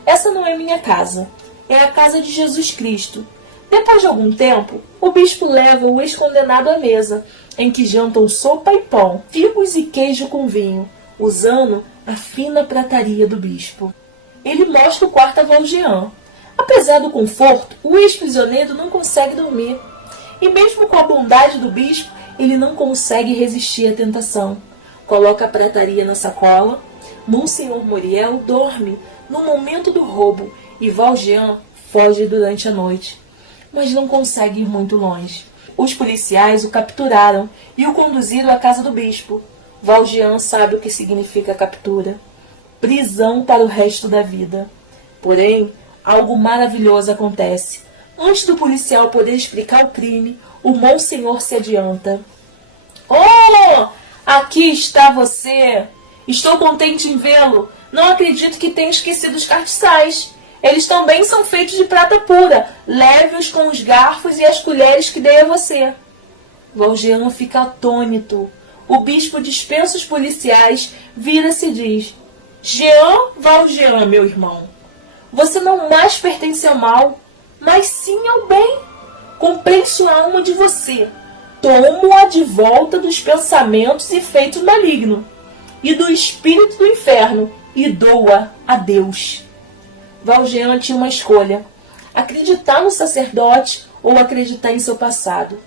Essa não é minha casa. É a casa de Jesus Cristo. Depois de algum tempo, o bispo leva o ex-condenado à mesa, em que jantam sopa e pão, figos e queijo com vinho, usando a fina prataria do bispo. Ele mostra o quarto a Valjean. Apesar do conforto, o ex-prisioneiro não consegue dormir. E mesmo com a bondade do bispo, ele não consegue resistir à tentação. Coloca a prataria na sacola. Monsenhor Myriel dorme no momento do roubo e Valjean foge durante a noite, mas não consegue ir muito longe. Os policiais o capturaram e o conduziram à casa do bispo. Valjean sabe o que significa a captura. Prisão para o resto da vida. Porém, algo maravilhoso acontece. Antes do policial poder explicar o crime, o Monsenhor se adianta. Oh! Aqui está você! Estou contente em vê-lo. Não acredito que tenha esquecido os castiçais. Eles também são feitos de prata pura. Leve-os com os garfos e as colheres que dei a você. Valjean fica atônito. O bispo dispensa os policiais, vira-se e diz: Jean Valjean, meu irmão, você não mais pertence ao mal, mas sim ao bem. Comprei sua alma de você. Tomo-a de volta dos pensamentos e feitos malignos e do espírito do inferno e dou-a a Deus. Valjean tinha uma escolha: acreditar no sacerdote ou acreditar em seu passado.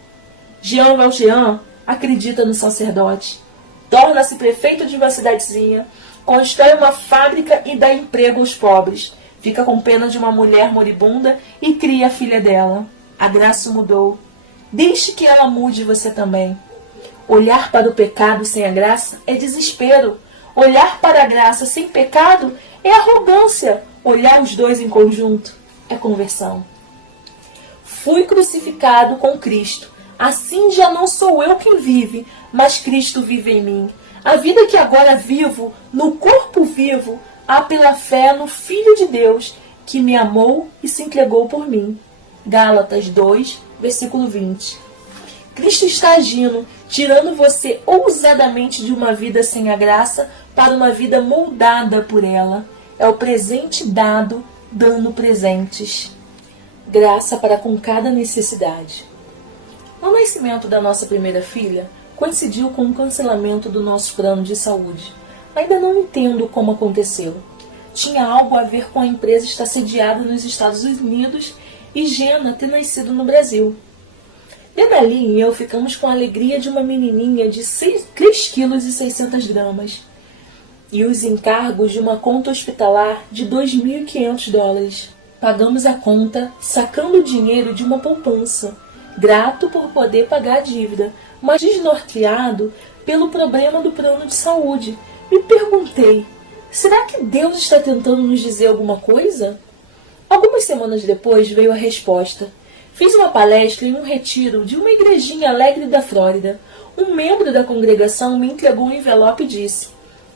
Jean Valjean acredita no sacerdote. Torna-se prefeito de uma cidadezinha, constrói uma fábrica e dá emprego aos pobres. Fica com pena de uma mulher moribunda e cria a filha dela. A graça mudou. Deixe que ela mude você também. Olhar para o pecado sem a graça é desespero. Olhar para a graça sem pecado é arrogância. Olhar os dois em conjunto é conversão. Fui crucificado com Cristo. Assim já não sou eu quem vive, mas Cristo vive em mim. A vida que agora vivo, no corpo vivo, há pela fé no Filho de Deus, que me amou e se entregou por mim. Gálatas 2, versículo 20. Cristo está agindo, tirando você ousadamente de uma vida sem a graça para uma vida moldada por ela. É o presente dado, dando presentes. Graça para com cada necessidade. O nascimento da nossa primeira filha coincidiu com o cancelamento do nosso plano de saúde. Ainda não entendo como aconteceu. Tinha algo a ver com a empresa estar sediada nos Estados Unidos e Jenna ter nascido no Brasil. Denali e eu ficamos com a alegria de uma menininha de 3,6 kg e os encargos de uma conta hospitalar de $2.500. Pagamos a conta sacando o dinheiro de uma poupança, grato por poder pagar a dívida, mas desnorteado pelo problema do plano de saúde. Me perguntei, será que Deus está tentando nos dizer alguma coisa? Algumas semanas depois veio a resposta. Fiz uma palestra em um retiro de uma igrejinha alegre da Flórida. Um membro da congregação me entregou um envelope e disse: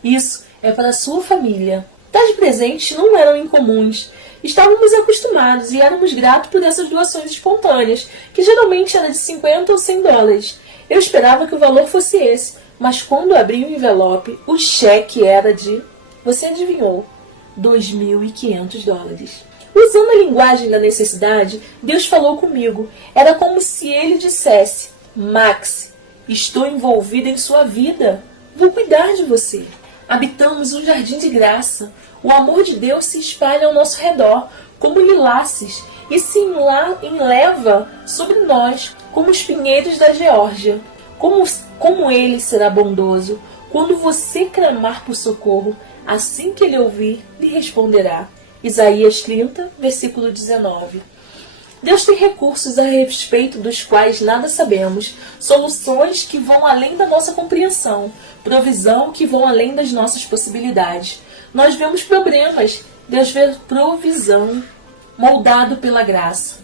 "Isso é para a sua família." Tais presentes não eram incomuns. Estávamos acostumados e éramos gratos por essas doações espontâneas, que geralmente eram de $50 ou $100. Eu esperava que o valor fosse esse, mas quando abri o envelope, o cheque era de... Você adivinhou? $2.500. Usando a linguagem da necessidade, Deus falou comigo. Era como se Ele dissesse: Max, estou envolvido em sua vida. Vou cuidar de você. Habitamos um jardim de graça. O amor de Deus se espalha ao nosso redor, como lilazes, e se enleva sobre nós, como os pinheiros da Geórgia. Como Ele será bondoso, quando você clamar por socorro, assim que Ele ouvir, lhe responderá. Isaías 30, versículo 19. Deus tem recursos a respeito dos quais nada sabemos, soluções que vão além da nossa compreensão, provisão que vão além das nossas possibilidades. Nós vemos problemas, Deus vê provisão, moldado pela graça.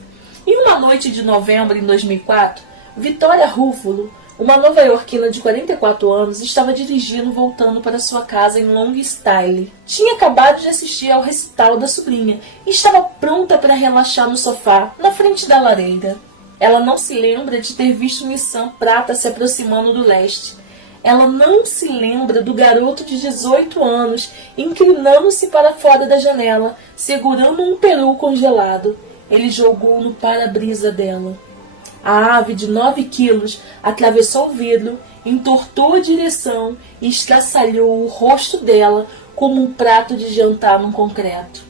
Em uma noite de novembro de 2004, Vitória Rúfulo, uma nova-iorquina de 44 anos, estava dirigindo voltando para sua casa em Long Island. Tinha acabado de assistir ao recital da sobrinha e estava pronta para relaxar no sofá, na frente da lareira. Ela não se lembra de ter visto um Nissan prata se aproximando do leste. Ela não se lembra do garoto de 18 anos inclinando-se para fora da janela, segurando um peru congelado. Ele jogou no para-brisa dela. A ave de 9 quilos atravessou o vidro, entortou a direção e estraçalhou o rosto dela como um prato de jantar no concreto.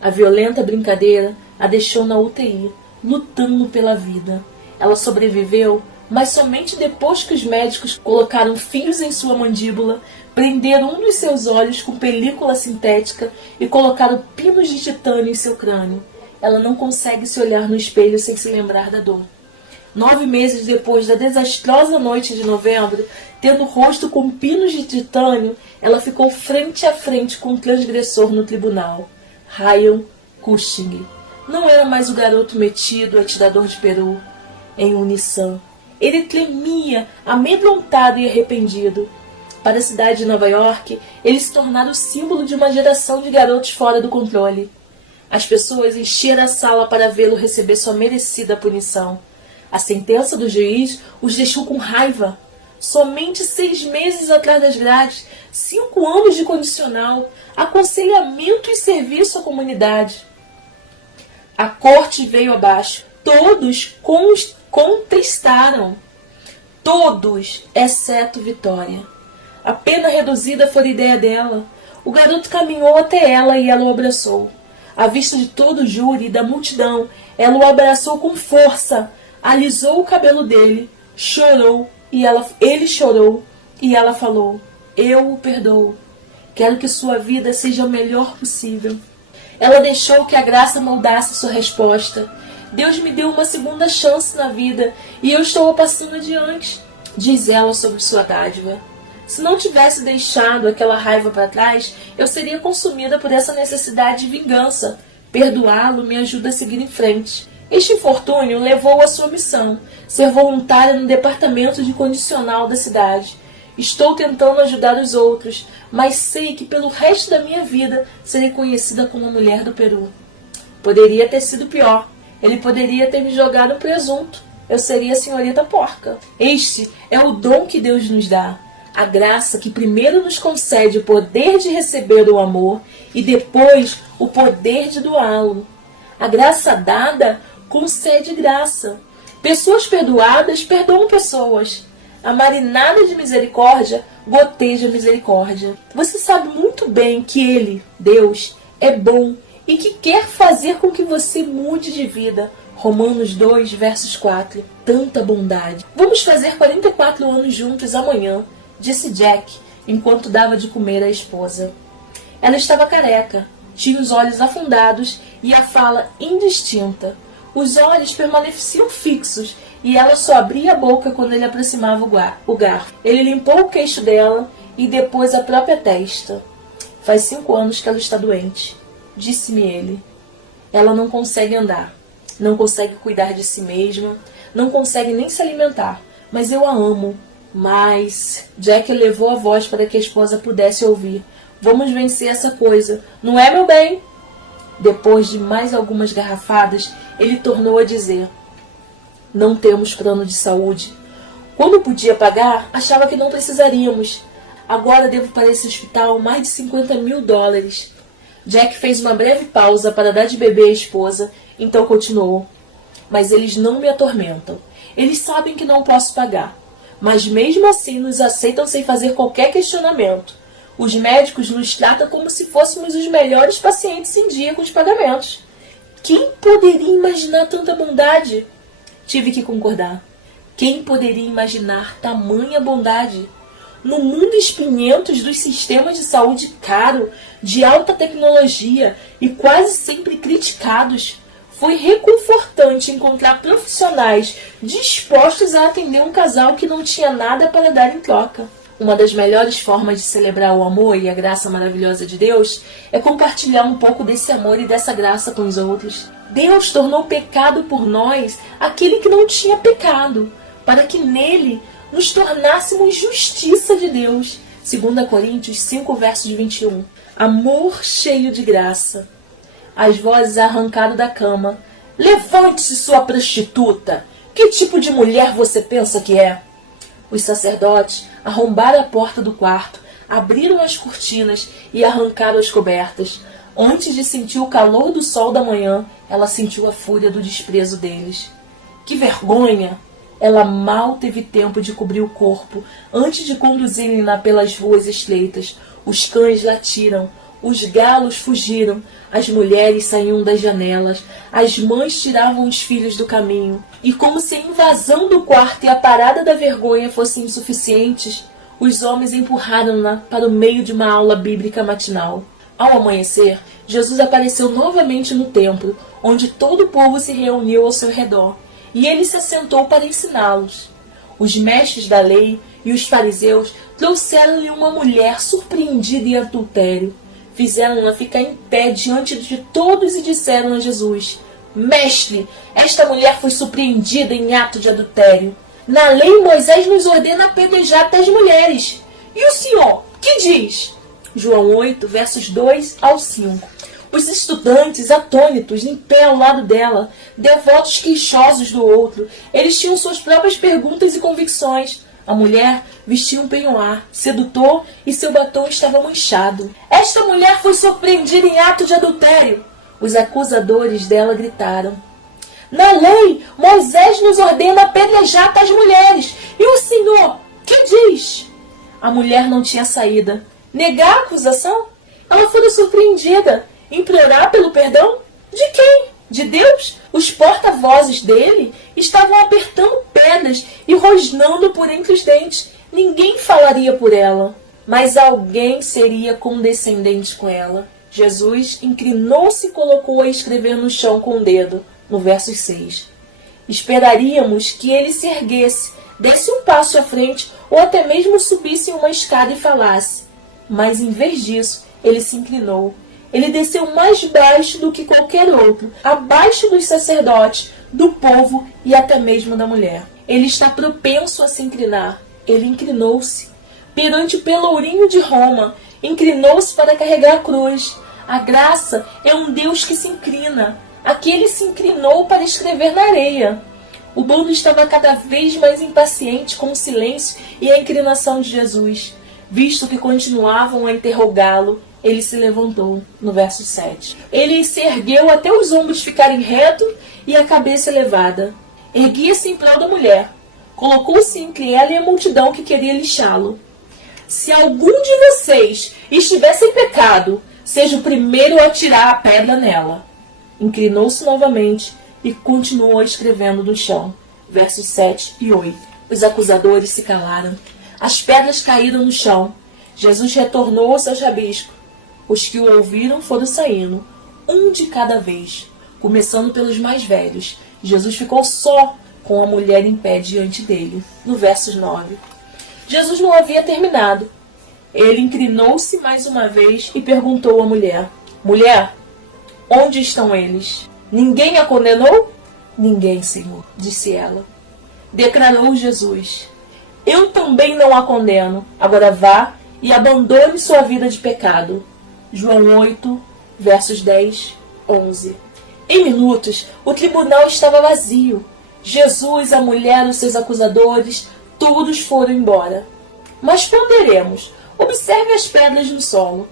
A violenta brincadeira a deixou na UTI, lutando pela vida. Ela sobreviveu, mas somente depois que os médicos colocaram fios em sua mandíbula, prenderam um dos seus olhos com película sintética e colocaram pinos de titânio em seu crânio. Ela não consegue se olhar no espelho sem se lembrar da dor. 9 meses depois da desastrosa noite de novembro, tendo o rosto com pinos de titânio, ela ficou frente a frente com o transgressor no tribunal. Ryan Cushing. Não era mais o garoto metido, atirador de peru, em um Nissan. Ele tremia, amedrontado e arrependido. Para a cidade de Nova York, ele se tornara o símbolo de uma geração de garotos fora do controle. As pessoas encheram a sala para vê-lo receber sua merecida punição. A sentença do juiz os deixou com raiva. Somente 6 meses atrás das grades, 5 anos de condicional, aconselhamento e serviço à comunidade. A corte veio abaixo. Todos contestaram. Todos, exceto Vitória. A pena reduzida foi a ideia dela. O garoto caminhou até ela e ela o abraçou. À vista de todo o júri e da multidão, ela o abraçou com força. Alisou o cabelo dele, chorou, ele chorou, e ela falou: "Eu o perdoo. Quero que sua vida seja o melhor possível." Ela deixou que a graça moldasse sua resposta. "Deus me deu uma segunda chance na vida, e eu estou a passando adiante", diz ela sobre sua dádiva. "Se não tivesse deixado aquela raiva para trás, eu seria consumida por essa necessidade de vingança. Perdoá-lo me ajuda a seguir em frente." Este infortúnio levou à sua missão, ser voluntária no departamento de condicional da cidade. "Estou tentando ajudar os outros, mas sei que pelo resto da minha vida serei conhecida como a mulher do Peru." Poderia ter sido pior. Ele poderia ter me jogado um presunto. Eu seria a senhorita porca. Este é o dom que Deus nos dá. A graça que primeiro nos concede o poder de receber o amor e depois o poder de doá-lo. A graça dada concede graça. Pessoas perdoadas perdoam pessoas. A marinada de misericórdia goteja misericórdia. Você sabe muito bem que Ele, Deus, é bom e que quer fazer com que você mude de vida. Romanos 2, versos 4. Tanta bondade. Vamos fazer 44 anos juntos amanhã, disse Jack, enquanto dava de comer à esposa. Ela estava careca, tinha os olhos afundados e a fala indistinta. Os olhos permaneciam fixos e ela só abria a boca quando ele aproximava o garfo. Ele limpou o queixo dela e depois a própria testa. Faz 5 anos que ela está doente, disse-me ele. Ela não consegue andar, não consegue cuidar de si mesma, não consegue nem se alimentar, mas eu a amo. Mas Jack elevou a voz para que a esposa pudesse ouvir. Vamos vencer essa coisa, não é, meu bem? Depois de mais algumas garrafadas, ele tornou a dizer: não temos plano de saúde. Quando podia pagar, achava que não precisaríamos. Agora devo para esse hospital mais de $50.000. Jack fez uma breve pausa para dar de beber à esposa, então continuou. Mas eles não me atormentam. Eles sabem que não posso pagar. Mas mesmo assim nos aceitam sem fazer qualquer questionamento. Os médicos nos tratam como se fôssemos os melhores pacientes em dia com os pagamentos. Quem poderia imaginar tanta bondade? Tive que concordar. Quem poderia imaginar tamanha bondade? No mundo espinhentos dos sistemas de saúde caro, de alta tecnologia e quase sempre criticados, foi reconfortante encontrar profissionais dispostos a atender um casal que não tinha nada para dar em troca. Uma das melhores formas de celebrar o amor e a graça maravilhosa de Deus é compartilhar um pouco desse amor e dessa graça com os outros. Deus tornou pecado por nós aquele que não tinha pecado, para que nele nos tornássemos justiça de Deus. 2 Coríntios 5, versos 21. Amor cheio de graça. As vozes arrancaram da cama. Levante-se, sua prostituta! Que tipo de mulher você pensa que é? Os sacerdotes arrombaram a porta do quarto, abriram as cortinas e arrancaram as cobertas. Antes de sentir o calor do sol da manhã, ela sentiu a fúria do desprezo deles. Que vergonha! Ela mal teve tempo de cobrir o corpo antes de conduzirem-na pelas ruas estreitas. Os cães latiram, os galos fugiram, as mulheres saíam das janelas, as mães tiravam os filhos do caminho. E como se a invasão do quarto e a parada da vergonha fossem insuficientes, os homens empurraram-na para o meio de uma aula bíblica matinal. Ao amanhecer, Jesus apareceu novamente no templo, onde todo o povo se reuniu ao seu redor, e ele se assentou para ensiná-los. Os mestres da lei e os fariseus trouxeram-lhe uma mulher surpreendida em adultério. Fizeram-na ficar em pé diante de todos e disseram a Jesus: Mestre, esta mulher foi surpreendida em ato de adultério. Na lei, Moisés nos ordena apedrejar tais mulheres. E o senhor, que diz? João 8, versos 2 ao 5. Os estudantes, atônitos, em pé ao lado dela, devotos queixosos do outro, eles tinham suas próprias perguntas e convicções. A mulher vestia um penhoar sedutor e seu batom estava manchado. Esta mulher foi surpreendida em ato de adultério. Os acusadores dela gritaram: Na lei, Moisés nos ordena apedrejar tais mulheres. E o senhor, que diz? A mulher não tinha saída. Negar a acusação? Ela fora surpreendida. Implorar pelo perdão? De quem? De Deus? Os porta-vozes dele estavam apertando pedras e rosnando por entre os dentes. Ninguém falaria por ela, mas alguém seria condescendente com ela. Jesus inclinou-se e colocou a escrever no chão com o dedo, no verso 6. Esperaríamos que ele se erguesse, desse um passo à frente ou até mesmo subisse uma escada e falasse. Mas em vez disso, ele se inclinou. Ele desceu mais baixo do que qualquer outro, abaixo dos sacerdotes, do povo e até mesmo da mulher. Ele está propenso a se inclinar. Ele inclinou-se. Perante o pelourinho de Roma, inclinou-se para carregar a cruz. A graça é um Deus que se inclina. Aqui ele se inclinou para escrever na areia. O bando estava cada vez mais impaciente com o silêncio e a inclinação de Jesus. Visto que continuavam a interrogá-lo, ele se levantou, no verso 7. Ele se ergueu até os ombros ficarem retos e a cabeça elevada. Erguia-se em prol da mulher. colocou-se entre ela e a multidão que queria lixá-lo. Se algum de vocês estiver sem pecado, seja o primeiro a atirar a pedra nela. Inclinou-se novamente e continuou escrevendo no chão. Versos 7 e 8. Os acusadores se calaram. As pedras caíram no chão. Jesus retornou aos seus rabiscos. Os que o ouviram foram saindo, um de cada vez, começando pelos mais velhos. Jesus ficou só com a mulher em pé diante dele. No verso 9. Jesus não havia terminado. Ele inclinou-se mais uma vez e perguntou à mulher: Mulher, onde estão eles? Ninguém a condenou? Ninguém, Senhor, disse ela. Declarou Jesus: Eu também não a condeno. Agora vá e abandone sua vida de pecado. João 8, versos 10, 11. Em minutos, o tribunal estava vazio. Jesus, a mulher, os seus acusadores, todos foram embora. Mas ponderemos. Observe as pedras no solo,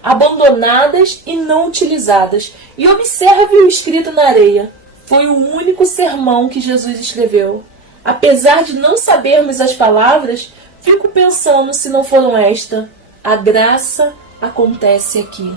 abandonadas e não utilizadas, e observe o escrito na areia. Foi o único sermão que Jesus escreveu. Apesar de não sabermos as palavras, fico pensando se não foram esta: a graça acontece aqui.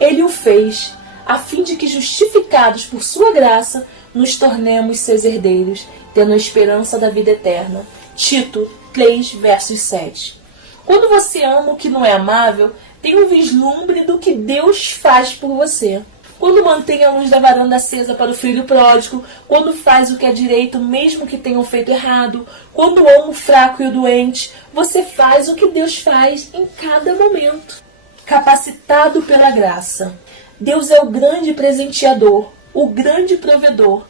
Ele o fez, a fim de que, justificados por sua graça, nos tornemos seus herdeiros, tendo a esperança da vida eterna. Tito 3, versos 7. Quando você ama o que não é amável, tem um vislumbre do que Deus faz por você. Quando mantém a luz da varanda acesa para o filho pródigo, quando faz o que é direito mesmo que tenham feito errado, quando ama o fraco e o doente, você faz o que Deus faz em cada momento. Capacitado pela graça. Deus é o grande presenteador, o grande provedor,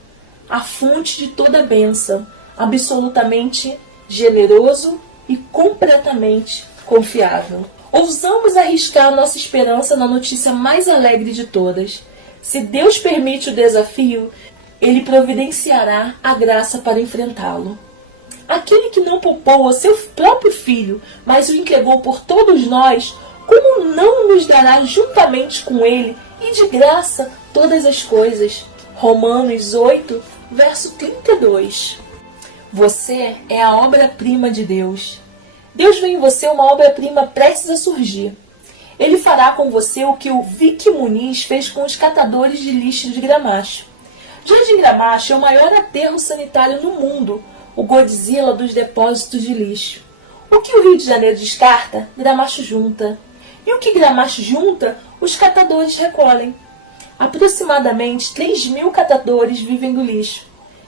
a fonte de toda bênção, absolutamente generoso e completamente confiável. Ousamos arriscar nossa esperança na notícia mais alegre de todas. Se Deus permite o desafio, Ele providenciará a graça para enfrentá-lo. Aquele que não poupou o seu próprio filho, mas o entregou por todos nós, como não nos dará juntamente com Ele e de graça todas as coisas? Romanos 8, verso 32. Você é a obra-prima de Deus. Deus vê em você uma obra-prima prestes a surgir. Ele fará com você o que o Vicky Muniz fez com os catadores de lixo de Gramacho. Jardim Gramacho é o maior aterro sanitário no mundo, o Godzilla dos depósitos de lixo. O que o Rio de Janeiro descarta, Gramacho junta. E o que Gramacho junta, os catadores recolhem. Aproximadamente 3.000 catadores vivem do lixo,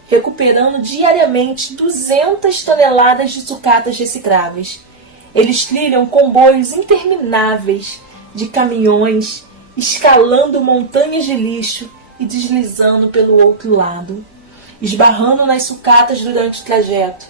recuperando diariamente 200 toneladas de sucatas recicláveis. Eles trilham comboios intermináveis de caminhões, escalando montanhas de lixo e deslizando pelo outro lado, esbarrando nas sucatas durante o trajeto.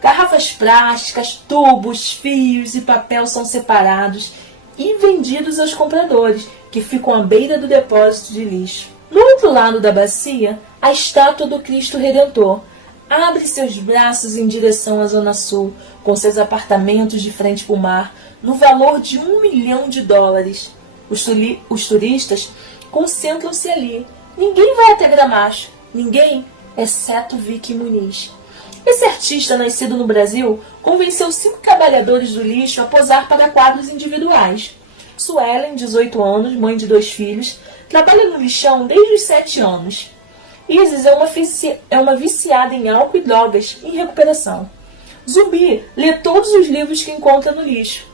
Garrafas plásticas, tubos, fios e papel são separados e vendidos aos compradores, que ficam à beira do depósito de lixo. No outro lado da bacia, a estátua do Cristo Redentor abre seus braços em direção à Zona Sul, com seus apartamentos de frente para o mar, no valor de $1 milhão. Os turistas concentram-se ali. Ninguém vai até Gramacho. Ninguém, exceto Vicky Muniz. Esse artista, nascido no Brasil, convenceu 5 trabalhadores do lixo a posar para quadros individuais. Suelen, 18 anos, mãe de 2 filhos, trabalha no lixão desde os 7 anos. Isis é uma viciada em álcool e drogas, em recuperação. Zumbi lê todos os livros que encontra no lixo.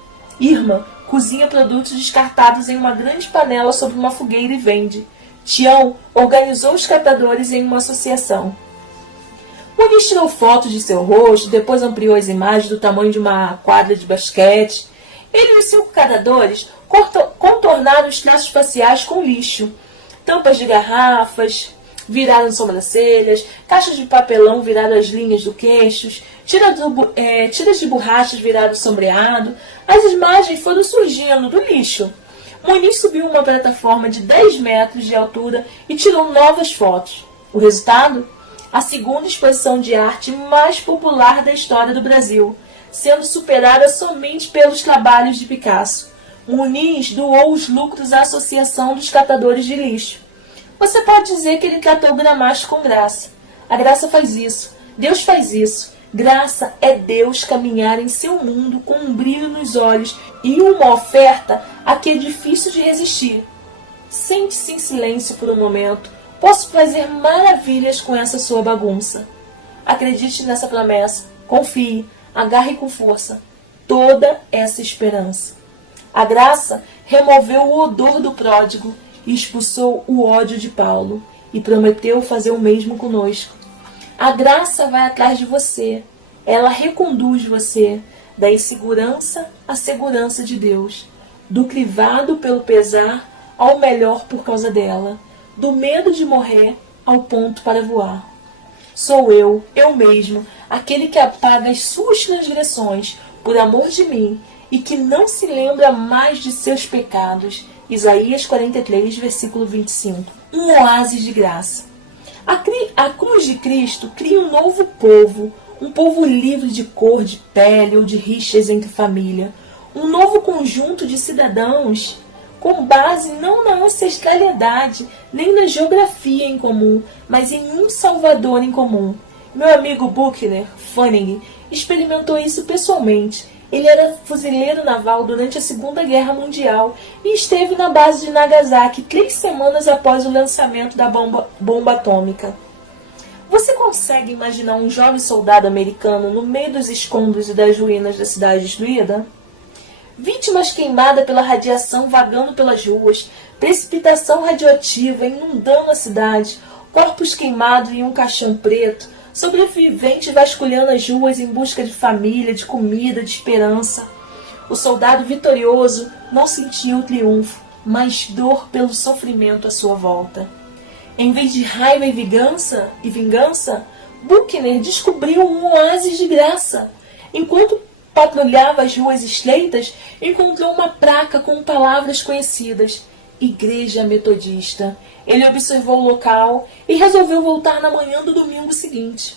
Irma cozinha produtos descartados em uma grande panela sobre uma fogueira e vende. Tião organizou os catadores em uma associação. Muniz tirou fotos de seu rosto, depois ampliou as imagens do tamanho de uma quadra de basquete. Ele e os 5 catadores contornaram os traços faciais com lixo. Tampas de garrafas viraram sobrancelhas, caixas de papelão viraram as linhas do queixo, tiras de borrachas viraram sombreado. As imagens foram surgindo do lixo. Muniz subiu uma plataforma de 10 metros de altura e tirou novas fotos. O resultado? A segunda exposição de arte mais popular da história do Brasil, sendo superada somente pelos trabalhos de Picasso. Muniz doou os lucros à Associação dos Catadores de Lixo. Você pode dizer que ele tratou Gramacho com graça. A graça faz isso. Deus faz isso. Graça é Deus caminhar em seu mundo com um brilho nos olhos e uma oferta a que é difícil de resistir. Sente-se em silêncio por um momento. Posso fazer maravilhas com essa sua bagunça. Acredite nessa promessa. Confie. Agarre com força toda essa esperança. A graça removeu o odor do pródigo e expulsou o ódio de Paulo e prometeu fazer o mesmo conosco. A graça vai atrás de você. Ela reconduz você da insegurança à segurança de Deus, do crivado pelo pesar ao melhor por causa dela, do medo de morrer ao ponto para voar. Sou eu mesmo, aquele que apaga as suas transgressões por amor de mim e que não se lembra mais de seus pecados. Isaías 43, versículo 25. Um oásis de graça. A cruz de Cristo cria um novo povo, um povo livre de cor, de pele ou de rixas entre família, um novo conjunto de cidadãos com base não na ancestralidade, nem na geografia em comum, mas em um Salvador em comum. Meu amigo Buckner Fanning experimentou isso pessoalmente. Ele era fuzileiro naval durante a Segunda Guerra Mundial e esteve na base de Nagasaki 3 semanas após o lançamento da bomba atômica. Você consegue imaginar um jovem soldado americano no meio dos escombros e das ruínas da cidade destruída? Vítimas queimadas pela radiação vagando pelas ruas, precipitação radioativa inundando a cidade, corpos queimados em um caixão preto, sobrevivente vasculhando as ruas em busca de família, de comida, de esperança. O soldado vitorioso não sentiu o triunfo, mas dor pelo sofrimento à sua volta. Em vez de raiva e vingança, Buckner descobriu um oásis de graça. Enquanto patrulhava as ruas estreitas, encontrou uma placa com palavras conhecidas: Igreja Metodista. Ele observou o local e resolveu voltar na manhã do domingo seguinte.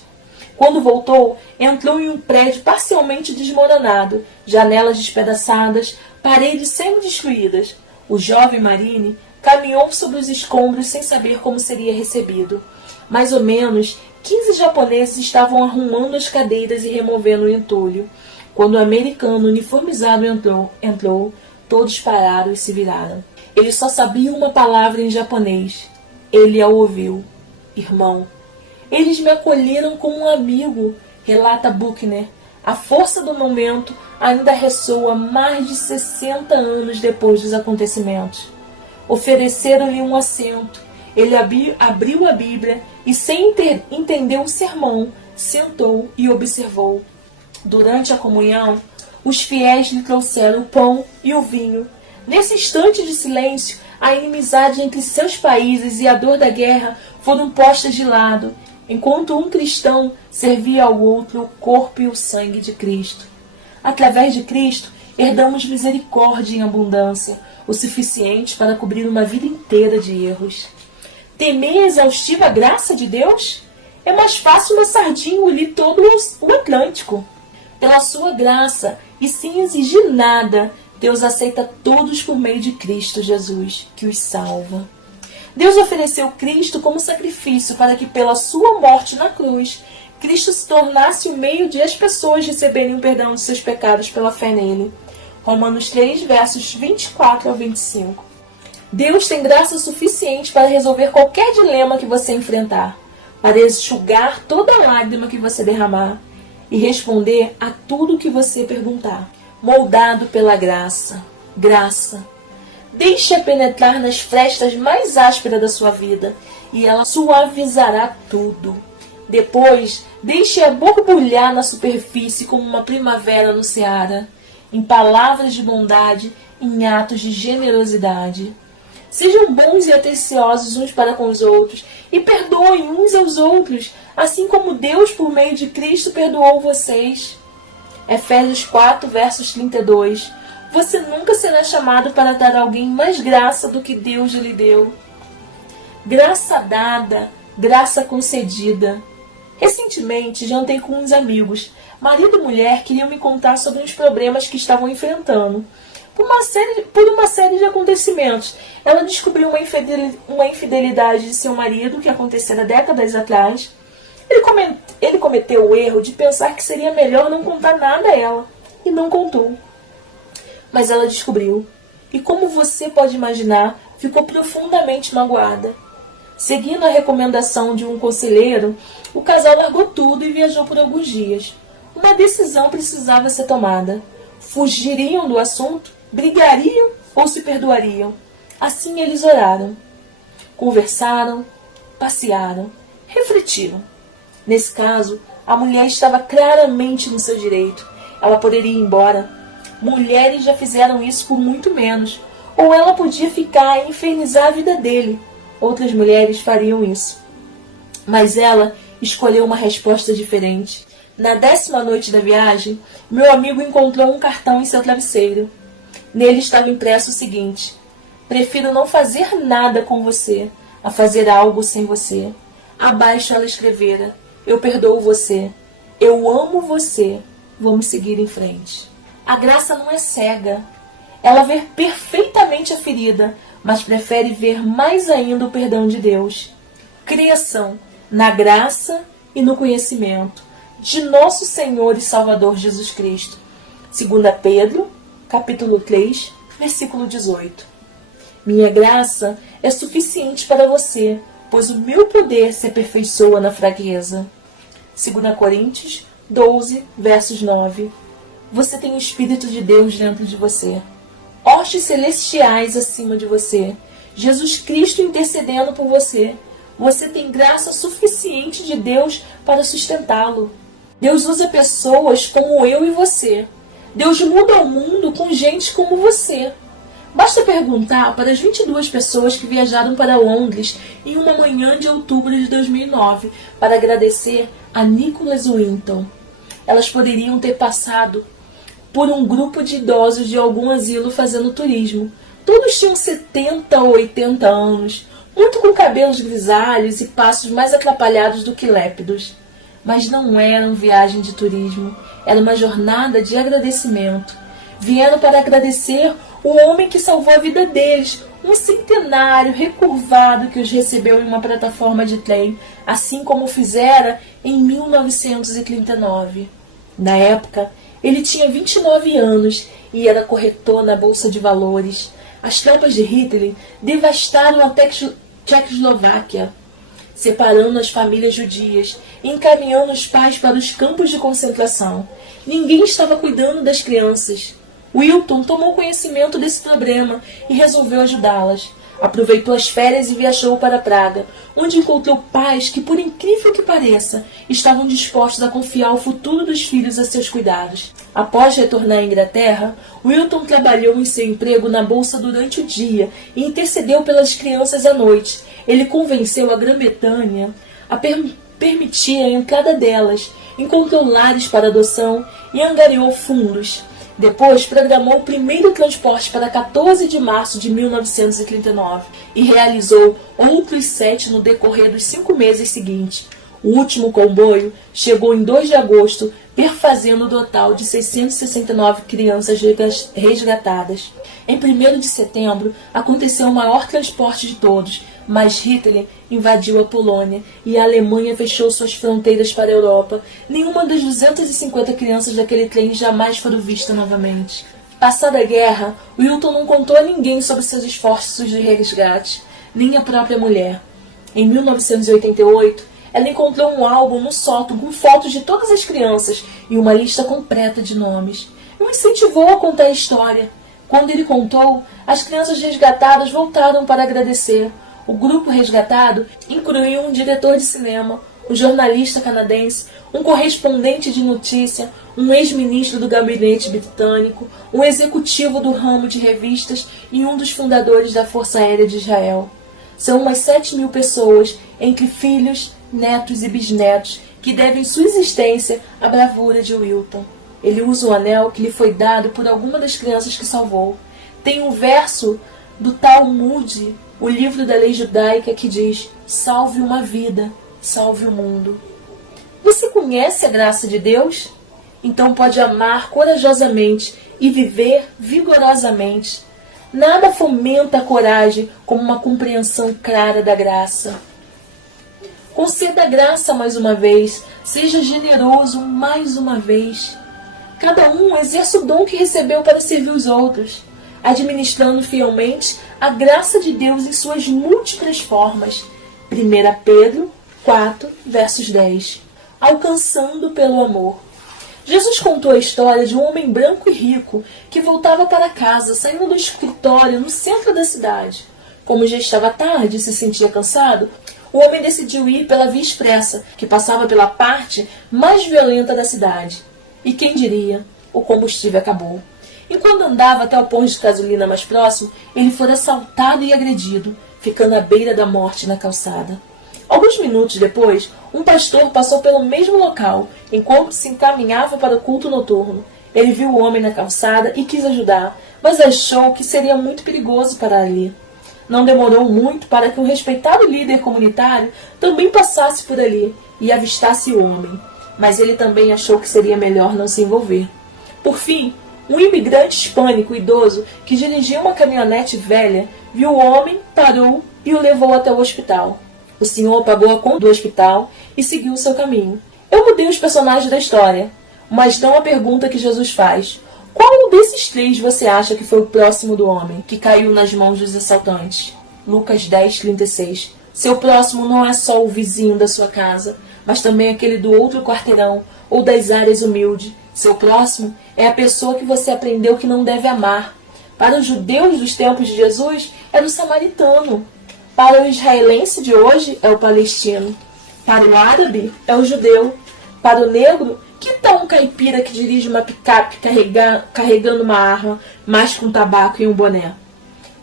Quando voltou, entrou em um prédio parcialmente desmoronado, janelas despedaçadas, paredes semi-destruídas. O jovem Marine caminhou sobre os escombros sem saber como seria recebido. Mais ou menos 15 japoneses estavam arrumando as cadeiras e removendo o entulho. Quando o americano uniformizado entrou, todos pararam e se viraram. Ele só sabia uma palavra em japonês. Ele a ouviu: irmão. Eles me acolheram como um amigo, relata Buckner. A força do momento ainda ressoa mais de 60 anos depois dos acontecimentos. Ofereceram-lhe um assento. Ele abriu a Bíblia e, sem entender o sermão, sentou e observou. Durante a comunhão, os fiéis lhe trouxeram o pão e o vinho. Nesse instante de silêncio, a inimizade entre seus países e a dor da guerra foram postas de lado, enquanto um cristão servia ao outro o corpo e o sangue de Cristo. Através de Cristo, herdamos misericórdia em abundância, o suficiente para cobrir uma vida inteira de erros. Temer a exaustiva graça de Deus? É mais fácil uma sardinha engolir todo o Atlântico. Pela sua graça, e sem exigir nada, Deus aceita todos por meio de Cristo Jesus, que os salva. Deus ofereceu Cristo como sacrifício para que, pela sua morte na cruz, Cristo se tornasse o meio de as pessoas receberem o perdão de seus pecados pela fé nele. Romanos 3, versos 24 ao 25. Deus tem graça suficiente para resolver qualquer dilema que você enfrentar, para enxugar toda lágrima que você derramar e responder a tudo que você perguntar. Moldado pela graça. Deixe-a penetrar nas frestas mais ásperas da sua vida e ela suavizará tudo. Depois, deixe-a borbulhar na superfície como uma primavera no Ceará, em palavras de bondade, em atos de generosidade. Sejam bons e atenciosos uns para com os outros e perdoem uns aos outros, assim como Deus, por meio de Cristo, perdoou vocês. Efésios 4, versos 32. Você nunca será chamado para dar a alguém mais graça do que Deus lhe deu. Graça dada, graça concedida. Recentemente, jantei com uns amigos. Marido e mulher queriam me contar sobre os problemas que estavam enfrentando. Por uma série de acontecimentos. Ela descobriu uma infidelidade de seu marido, que acontecera décadas atrás. Ele cometeu o erro de pensar que seria melhor não contar nada a ela, e não contou. Mas ela descobriu, e como você pode imaginar, ficou profundamente magoada. Seguindo a recomendação de um conselheiro, o casal largou tudo e viajou por alguns dias. Uma decisão precisava ser tomada. Fugiriam do assunto? Brigariam ou se perdoariam? Assim eles oraram. Conversaram, passearam, refletiram. Nesse caso, a mulher estava claramente no seu direito. Ela poderia ir embora. Mulheres já fizeram isso por muito menos. Ou ela podia ficar e infernizar a vida dele. Outras mulheres fariam isso. Mas ela escolheu uma resposta diferente. Na 10ª noite da viagem, meu amigo encontrou um cartão em seu travesseiro. Nele estava impresso o seguinte: prefiro não fazer nada com você, a fazer algo sem você. Abaixo ela escrevera: eu perdoo você, eu amo você, vamos seguir em frente. A graça não é cega. Ela vê perfeitamente a ferida, mas prefere ver mais ainda o perdão de Deus. Cresçam na graça e no conhecimento de nosso Senhor e Salvador Jesus Cristo. 2 Pedro, capítulo 3, versículo 18. Minha graça é suficiente para você, pois o meu poder se aperfeiçoa na fraqueza. 2 Coríntios 12, versos 9. Você tem o Espírito de Deus dentro de você. Hostes celestiais acima de você. Jesus Cristo intercedendo por você. Você tem graça suficiente de Deus para sustentá-lo. Deus usa pessoas como eu e você. Deus muda o mundo com gente como você. Basta perguntar para as 22 pessoas que viajaram para Londres em uma manhã de outubro de 2009 para agradecer a Nicholas Winton. Elas poderiam ter passado por um grupo de idosos de algum asilo fazendo turismo. Todos tinham 70 ou 80 anos, muito com cabelos grisalhos e passos mais atrapalhados do que lépidos. Mas não era uma viagem de turismo, era uma jornada de agradecimento. Vieram para agradecer o homem que salvou a vida deles, um centenário recurvado que os recebeu em uma plataforma de trem, assim como fizera em 1939. Na época, ele tinha 29 anos e era corretor na Bolsa de Valores. As tropas de Hitler devastaram a Tchecoslováquia, separando as famílias judias e encaminhando os pais para os campos de concentração. Ninguém estava cuidando das crianças. Wilton tomou conhecimento desse problema e resolveu ajudá-las. Aproveitou as férias e viajou para Praga, onde encontrou pais que, por incrível que pareça, estavam dispostos a confiar o futuro dos filhos a seus cuidados. Após retornar à Inglaterra, Wilton trabalhou em seu emprego na bolsa durante o dia e intercedeu pelas crianças à noite. Ele convenceu a Grã-Bretanha a permitir a entrada delas, encontrou lares para adoção e angariou fundos. Depois, programou o primeiro transporte para 14 de março de 1939 e realizou outros 7 no decorrer dos 5 meses seguintes. O último comboio chegou em 2 de agosto, perfazendo o total de 669 crianças resgatadas. Em 1º de setembro, aconteceu o maior transporte de todos, mas Hitler invadiu a Polônia e a Alemanha fechou suas fronteiras para a Europa. Nenhuma das 250 crianças daquele trem jamais foram vistas novamente. Passada a guerra, Wilton não contou a ninguém sobre seus esforços de resgate, nem a própria mulher. Em 1988, ela encontrou um álbum no sótão com fotos de todas as crianças e uma lista completa de nomes. O incentivou a contar a história. Quando ele contou, as crianças resgatadas voltaram para agradecer. O grupo resgatado incluiu um diretor de cinema, um jornalista canadense, um correspondente de notícia, um ex-ministro do gabinete britânico, um executivo do ramo de revistas e um dos fundadores da Força Aérea de Israel. São umas 7.000 pessoas, entre filhos, netos e bisnetos, que devem sua existência à bravura de Wilton. Ele usa o anel que lhe foi dado por alguma das crianças que salvou. Tem um verso do Talmud, o livro da lei judaica, que diz: salve uma vida, salve o mundo. Você conhece a graça de Deus? Então pode amar corajosamente e viver vigorosamente. Nada fomenta a coragem como uma compreensão clara da graça. Conceda graça mais uma vez. Seja generoso mais uma vez. Cada um exerça o dom que recebeu para servir os outros, administrando fielmente a graça de Deus em suas múltiplas formas. 1 Pedro 4, versos 10. Alcançando pelo amor. Jesus contou a história de um homem branco e rico que voltava para casa, saindo do escritório no centro da cidade. Como já estava tarde e se sentia cansado, o homem decidiu ir pela via expressa, que passava pela parte mais violenta da cidade. E quem diria, o combustível acabou. Enquanto andava até o posto de gasolina mais próximo, ele foi assaltado e agredido, ficando à beira da morte na calçada. Alguns minutos depois, um pastor passou pelo mesmo local, enquanto se encaminhava para o culto noturno. Ele viu o homem na calçada e quis ajudar, mas achou que seria muito perigoso parar ali. Não demorou muito para que um respeitado líder comunitário também passasse por ali e avistasse o homem, mas ele também achou que seria melhor não se envolver. Por fim, um imigrante hispânico idoso que dirigia uma caminhonete velha viu o homem, parou e o levou até o hospital. O senhor pagou a conta do hospital e seguiu o seu caminho. Eu mudei os personagens da história, mas não a pergunta que Jesus faz. Qual desses três você acha que foi o próximo do homem que caiu nas mãos dos assaltantes? Lucas 10:36. Seu próximo não é só o vizinho da sua casa, mas também aquele do outro quarteirão ou das áreas humildes. Seu próximo é a pessoa que você aprendeu que não deve amar. Para os judeus dos tempos de Jesus, era o samaritano. Para o israelense de hoje, é o palestino. Para o árabe, é o judeu. Para o negro, que tal um caipira que dirige uma picape carregando uma arma, mas com tabaco e um boné?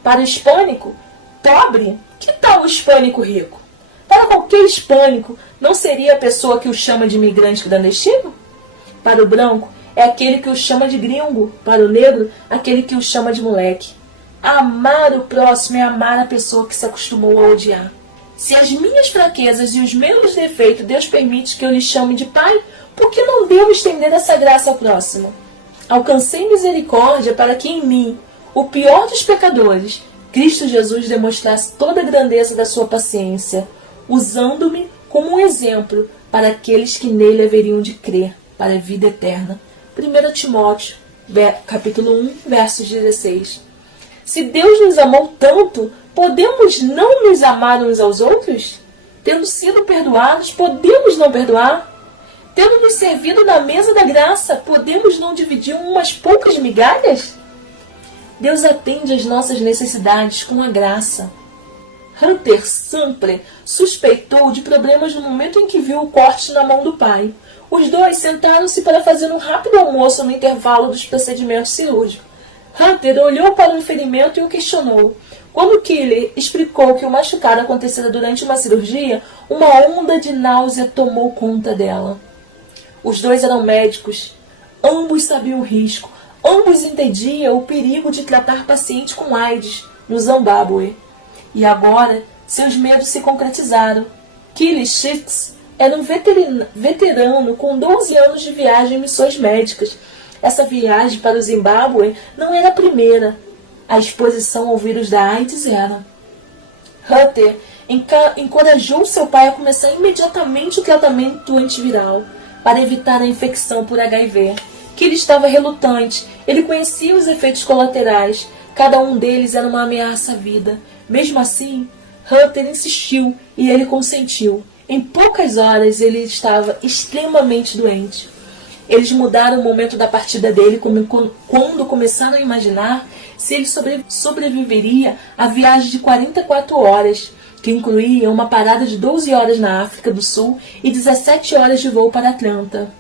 Para o hispânico, pobre, que tal o hispânico rico? Para qualquer hispânico, não seria a pessoa que o chama de imigrante clandestino? Para o branco, é aquele que o chama de gringo. Para o negro, aquele que o chama de moleque. Amar o próximo é amar a pessoa que se acostumou a odiar. Se as minhas fraquezas e os meus defeitos Deus permite que eu lhe chame de pai, por que não devo estender essa graça ao próximo? Alcancei misericórdia para que em mim, o pior dos pecadores, Cristo Jesus demonstrasse toda a grandeza da sua paciência, usando-me como um exemplo para aqueles que nele haveriam de crer para a vida eterna. 1 Timóteo, capítulo 1, versos 16. Se Deus nos amou tanto, podemos não nos amar uns aos outros? Tendo sido perdoados, podemos não perdoar? Tendo nos servido na mesa da graça, podemos não dividir umas poucas migalhas? Deus atende às nossas necessidades com a graça. Hunter Sampler suspeitou de problemas no momento em que viu o corte na mão do pai. Os dois sentaram-se para fazer um rápido almoço no intervalo dos procedimentos cirúrgicos. Hunter olhou para o ferimento e o questionou. Quando Killer explicou que o machucado acontecera durante uma cirurgia, uma onda de náusea tomou conta dela. Os dois eram médicos. Ambos sabiam o risco. Ambos entendiam o perigo de tratar paciente com AIDS no Zimbábue. E agora, seus medos se concretizaram. Killer Schitz era um veterano com 12 anos de viagem em missões médicas. Essa viagem para o Zimbábue não era a primeira. A exposição ao vírus da AIDS era. Hunter encorajou seu pai a começar imediatamente o tratamento antiviral para evitar a infecção por HIV. Que ele estava relutante. Ele conhecia os efeitos colaterais. Cada um deles era uma ameaça à vida. Mesmo assim, Hunter insistiu e ele consentiu. Em poucas horas ele estava extremamente doente. Eles mudaram o momento da partida dele quando começaram a imaginar se ele sobreviveria à viagem de 44 horas, que incluía uma parada de 12 horas na África do Sul e 17 horas de voo para Atlanta.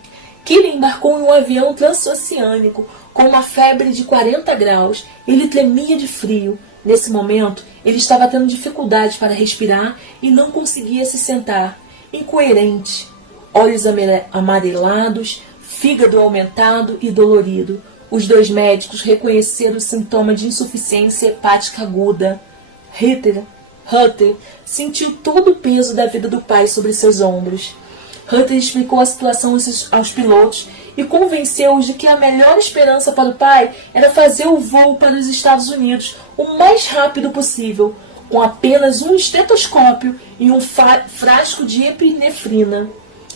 Killian embarcou em um avião transoceânico com uma febre de 40 graus. Ele tremia de frio. Nesse momento, ele estava tendo dificuldade para respirar e não conseguia se sentar. Incoerente. Olhos amarelados, fígado aumentado e dolorido. Os dois médicos reconheceram o sintoma de insuficiência hepática aguda. Hunter sentiu todo o peso da vida do pai sobre seus ombros. Hunter explicou a situação aos pilotos e convenceu-os de que a melhor esperança para o pai era fazer o voo para os Estados Unidos o mais rápido possível. com apenas um estetoscópio e um frasco de epinefrina.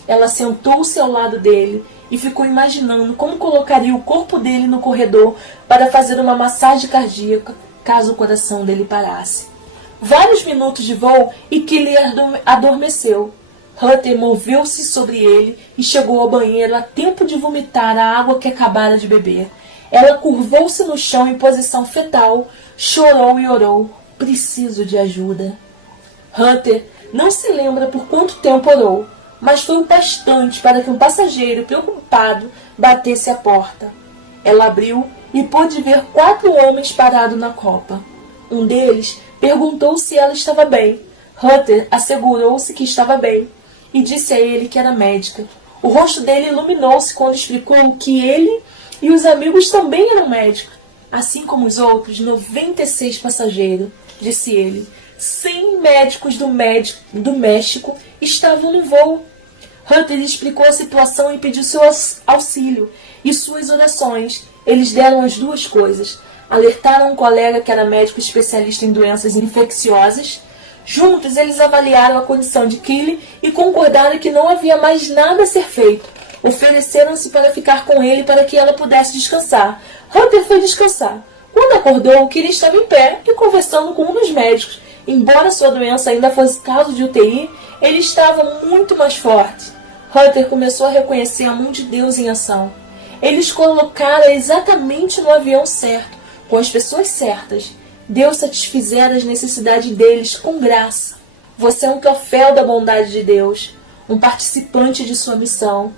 Ela sentou-se ao lado dele e ficou imaginando como colocaria o corpo dele no corredor para fazer uma massagem cardíaca caso o coração dele parasse. Vários minutos de voo e Kelly adormeceu. Hunter moveu-se sobre ele e chegou ao banheiro a tempo de vomitar a água que acabara de beber. Ela curvou-se no chão em posição fetal, chorou e orou. Preciso de ajuda. Hunter não se lembra por quanto tempo orou, mas foi o bastante para que um passageiro preocupado batesse à porta. Ela abriu e pôde ver 4 homens parados na copa. Um deles perguntou se ela estava bem. Hunter assegurou-se que estava bem e disse a ele que era médica. O rosto dele iluminou-se quando explicou que ele e os amigos também eram médicos, assim como os outros 96 passageiros, disse ele. 100 médicos do México estavam no voo. Hunter explicou a situação e pediu seu auxílio e suas orações. Eles deram as 2 coisas. Alertaram um colega que era médico especialista em doenças infecciosas. Juntos, eles avaliaram a condição de Kelly e concordaram que não havia mais nada a ser feito. Ofereceram-se para ficar com ele para que ela pudesse descansar. Hunter foi descansar. Quando acordou, Kelly estava em pé e conversando com um dos médicos. Embora sua doença ainda fosse caso de UTI, ele estava muito mais forte. Hunter começou a reconhecer a mão de Deus em ação. Eles colocaram exatamente no avião certo, com as pessoas certas. Deus satisfizera as necessidades deles com graça. Você é um troféu da bondade de Deus, um participante de sua missão.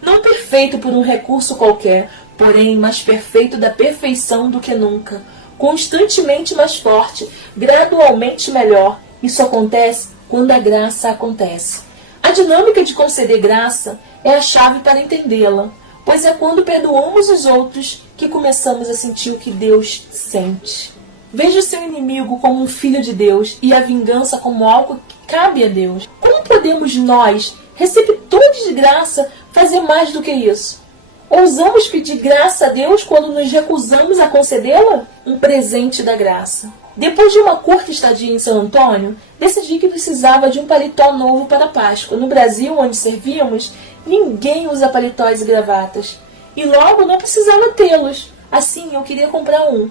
Não perfeito por um recurso qualquer, porém mais perfeito da perfeição do que nunca. Constantemente mais forte, gradualmente melhor. Isso acontece quando a graça acontece. A dinâmica de conceder graça é a chave para entendê-la, pois é quando perdoamos os outros que começamos a sentir o que Deus sente. Veja o seu inimigo como um filho de Deus e a vingança como algo que cabe a Deus. Como podemos nós, receptores de graça, fazer mais do que isso? Ousamos pedir graça a Deus quando nos recusamos a concedê-la? Um presente da graça. Depois de uma curta estadia em San Antônio, decidi que precisava de um paletó novo para a Páscoa. No Brasil, onde servíamos, ninguém usa paletós e gravatas. E logo não precisava tê-los. Assim, eu queria comprar um.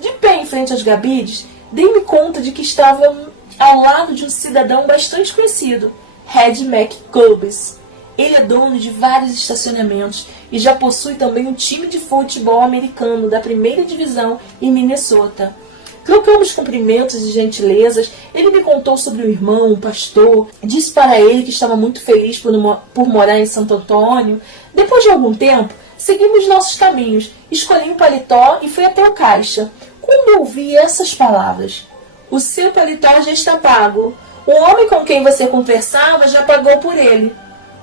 De pé em frente às gabides, dei-me conta de que estava ao lado de um cidadão bastante conhecido, Red McCubbs. Ele é dono de vários estacionamentos e já possui também um time de futebol americano da primeira divisão em Minnesota. Trocamos cumprimentos e gentilezas. Ele me contou sobre o irmão, um pastor. Disse para ele que estava muito feliz por morar em Santo Antônio. Depois de algum tempo, seguimos nossos caminhos. Escolhi um paletó e fui até o caixa. Quando ouvi essas palavras: o seu paletó já está pago. O homem com quem você conversava já pagou por ele.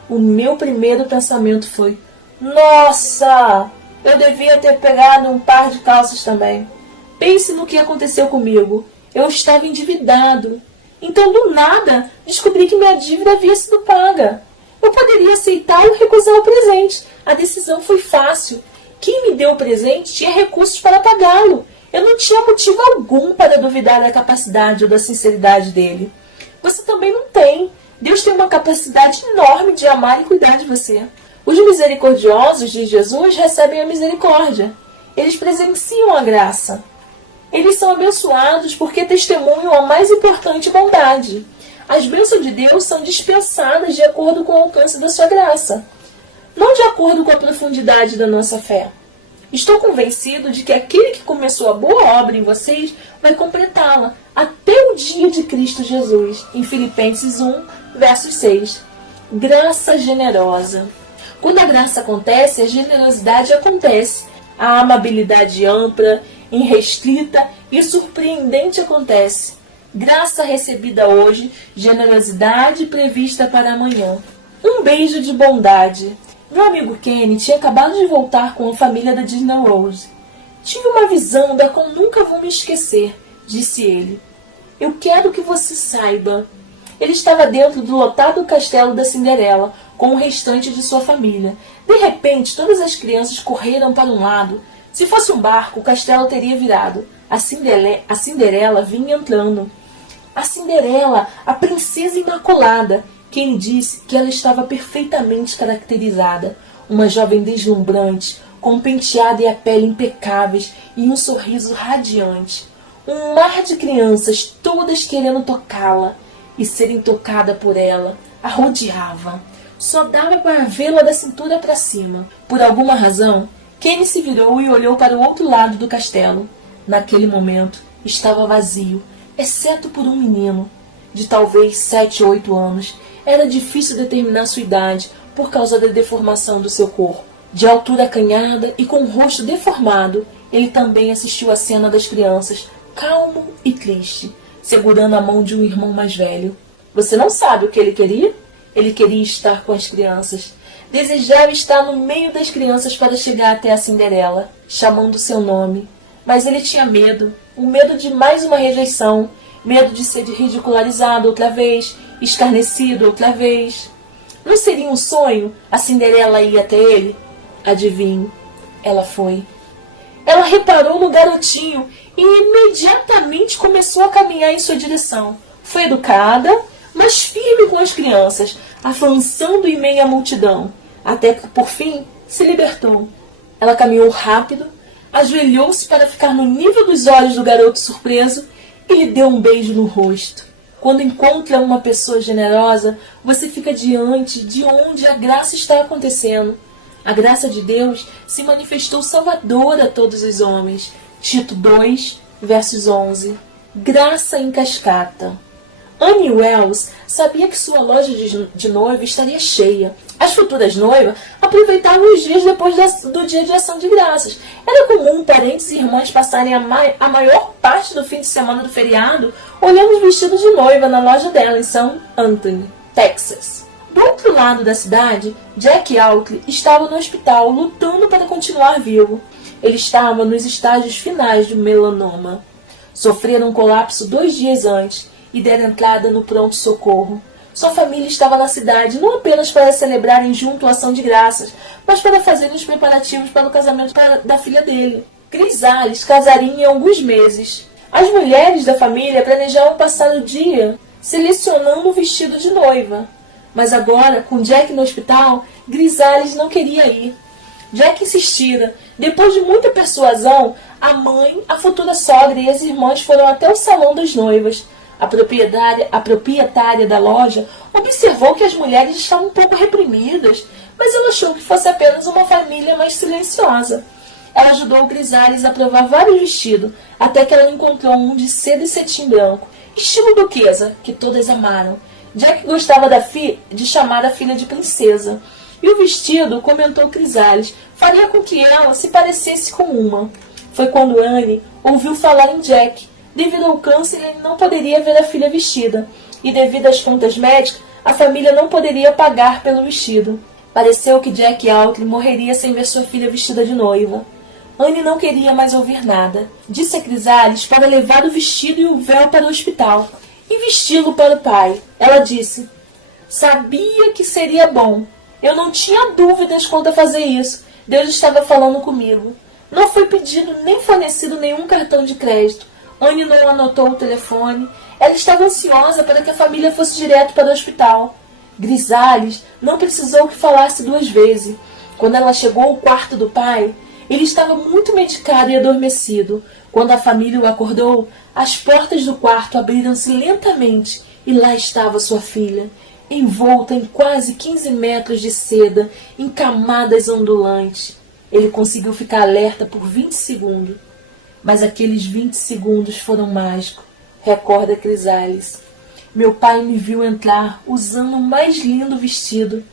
O meu primeiro pensamento foi: nossa, eu devia ter pegado um par de calças também. Pense no que aconteceu comigo. Eu estava endividado. Então, do nada, descobri que minha dívida havia sido paga. Eu poderia aceitar ou recusar o presente. A decisão foi fácil. Quem me deu o presente tinha recursos para pagá-lo. Eu não tinha motivo algum para duvidar da capacidade ou da sinceridade dele. Você também não tem. Deus tem uma capacidade enorme de amar e cuidar de você. Os misericordiosos de Jesus recebem a misericórdia. Eles presenciam a graça. Eles são abençoados porque testemunham a mais importante bondade. As bênçãos de Deus são dispensadas de acordo com o alcance da sua graça, não de acordo com a profundidade da nossa fé. Estou convencido de que aquele que começou a boa obra em vocês vai completá-la até o dia de Cristo Jesus. Em Filipenses 1, versos 6. Graça generosa. Quando a graça acontece, a generosidade acontece. A amabilidade ampla, irrestrita e surpreendente acontece. Graça recebida hoje, generosidade prevista para amanhã. Um beijo de bondade. Meu amigo Kenny tinha acabado de voltar com a família da Disney World. Tive uma visão da qual nunca vou me esquecer, disse ele. Eu quero que você saiba. Ele estava dentro do lotado castelo da Cinderela, com o restante de sua família. De repente, todas as crianças correram para um lado. Se fosse um barco, o castelo teria virado. A Cinderela vinha entrando. a Cinderela, a princesa imaculada. Quem disse que ela estava perfeitamente caracterizada? Uma jovem deslumbrante, com um penteado e a pele impecáveis e um sorriso radiante. Um mar de crianças, todas querendo tocá-la e serem tocada por ela, a rodeava. Só dava para vê-la da cintura para cima. Por alguma razão, Kenny se virou e olhou para o outro lado do castelo. Naquele momento, estava vazio, exceto por um menino, de talvez 7 ou 8 anos. Era difícil determinar sua idade por causa da deformação do seu corpo. De altura acanhada e com o rosto deformado, ele também assistiu à cena das crianças, calmo e triste, segurando a mão de um irmão mais velho. Você não sabe o que ele queria? Ele queria estar com as crianças. Desejava estar no meio das crianças para chegar até a Cinderela, chamando seu nome. Mas ele tinha medo, o medo de mais uma rejeição, medo de ser ridicularizado outra vez, escarnecido outra vez. Não seria um sonho a Cinderela ir até ele? Adivinhe, ela foi. Ela reparou no garotinho e imediatamente começou a caminhar em sua direção. Foi educada, mas firme com as crianças, avançando em meio à multidão, até que, por fim, se libertou. Ela caminhou rápido, ajoelhou-se para ficar no nível dos olhos do garoto surpreso e lhe deu um beijo no rosto. Quando encontra uma pessoa generosa, você fica diante de onde a graça está acontecendo. A graça de Deus se manifestou salvadora a todos os homens. Tito 2, versos 11. Graça em cascata. Annie Wells sabia que sua loja de noiva estaria cheia. As futuras noivas aproveitavam os dias depois do dia de ação de graças. Era comum parentes e irmãs passarem a maior parte do fim de semana do feriado olhando os vestidos de noiva na loja dela em São Anthony, Texas. Do outro lado da cidade, Jack Autley estava no hospital lutando para continuar vivo. Ele estava nos estágios finais do melanoma. Sofrera um colapso 2 dias antes e deram entrada no pronto-socorro. Sua família estava na cidade não apenas para celebrarem junto a ação de graças, mas para fazerem os preparativos para o casamento da filha dele. Chrysalis casaria em alguns meses. As mulheres da família planejavam passar o dia selecionando o vestido de noiva. Mas agora, com Jack no hospital, Chrysalis não queria ir. Jack insistira. Depois de muita persuasão, a mãe, a futura sogra e as irmãs foram até o salão das noivas. A proprietária da loja observou que as mulheres estavam um pouco reprimidas, mas ela achou que fosse apenas uma família mais silenciosa. Ela ajudou Chrysalis a provar vários vestidos, até que ela encontrou um de seda e cetim branco, estilo duquesa, que todas amaram. Jack gostava de chamar a filha de princesa, e o vestido, comentou Chrysalis, faria com que ela se parecesse com uma. Foi quando Annie ouviu falar em Jack. Devido ao câncer, ele não poderia ver a filha vestida, e devido às contas médicas, a família não poderia pagar pelo vestido. Pareceu que Jack Autley morreria sem ver sua filha vestida de noiva. Annie não queria mais ouvir nada. Disse a Chrysalis para levar o vestido e o véu para o hospital e vesti-lo para o pai. Ela disse: sabia que seria bom. Eu não tinha dúvidas quanto a fazer isso. Deus estava falando comigo. Não foi pedido nem fornecido nenhum cartão de crédito. Annie não anotou o telefone. Ela estava ansiosa para que a família fosse direto para o hospital. Chrysalis não precisou que falasse 2 vezes. Quando ela chegou ao quarto do pai, ele estava muito medicado e adormecido. Quando a família o acordou, as portas do quarto abriram-se lentamente e lá estava sua filha, envolta em quase 15 metros de seda, em camadas ondulantes. Ele conseguiu ficar alerta por 20 segundos. Mas aqueles 20 segundos foram mágicos, recorda Chrysalis. Meu pai me viu entrar usando o mais lindo vestido.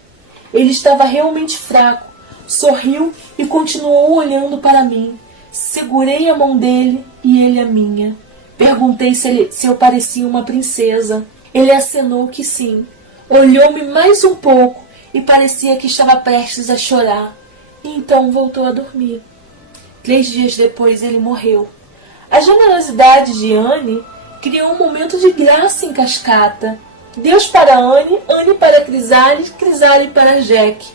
Ele estava realmente fraco, sorriu e continuou olhando para mim. Segurei a mão dele e ele a minha. Perguntei se eu parecia uma princesa. Ele acenou que sim. Olhou-me mais um pouco e parecia que estava prestes a chorar. E então voltou a dormir. 3 dias depois ele morreu. A generosidade de Annie criou um momento de graça em cascata. Deus para Annie, Annie para Chrysalis, Chrysalis para Jack.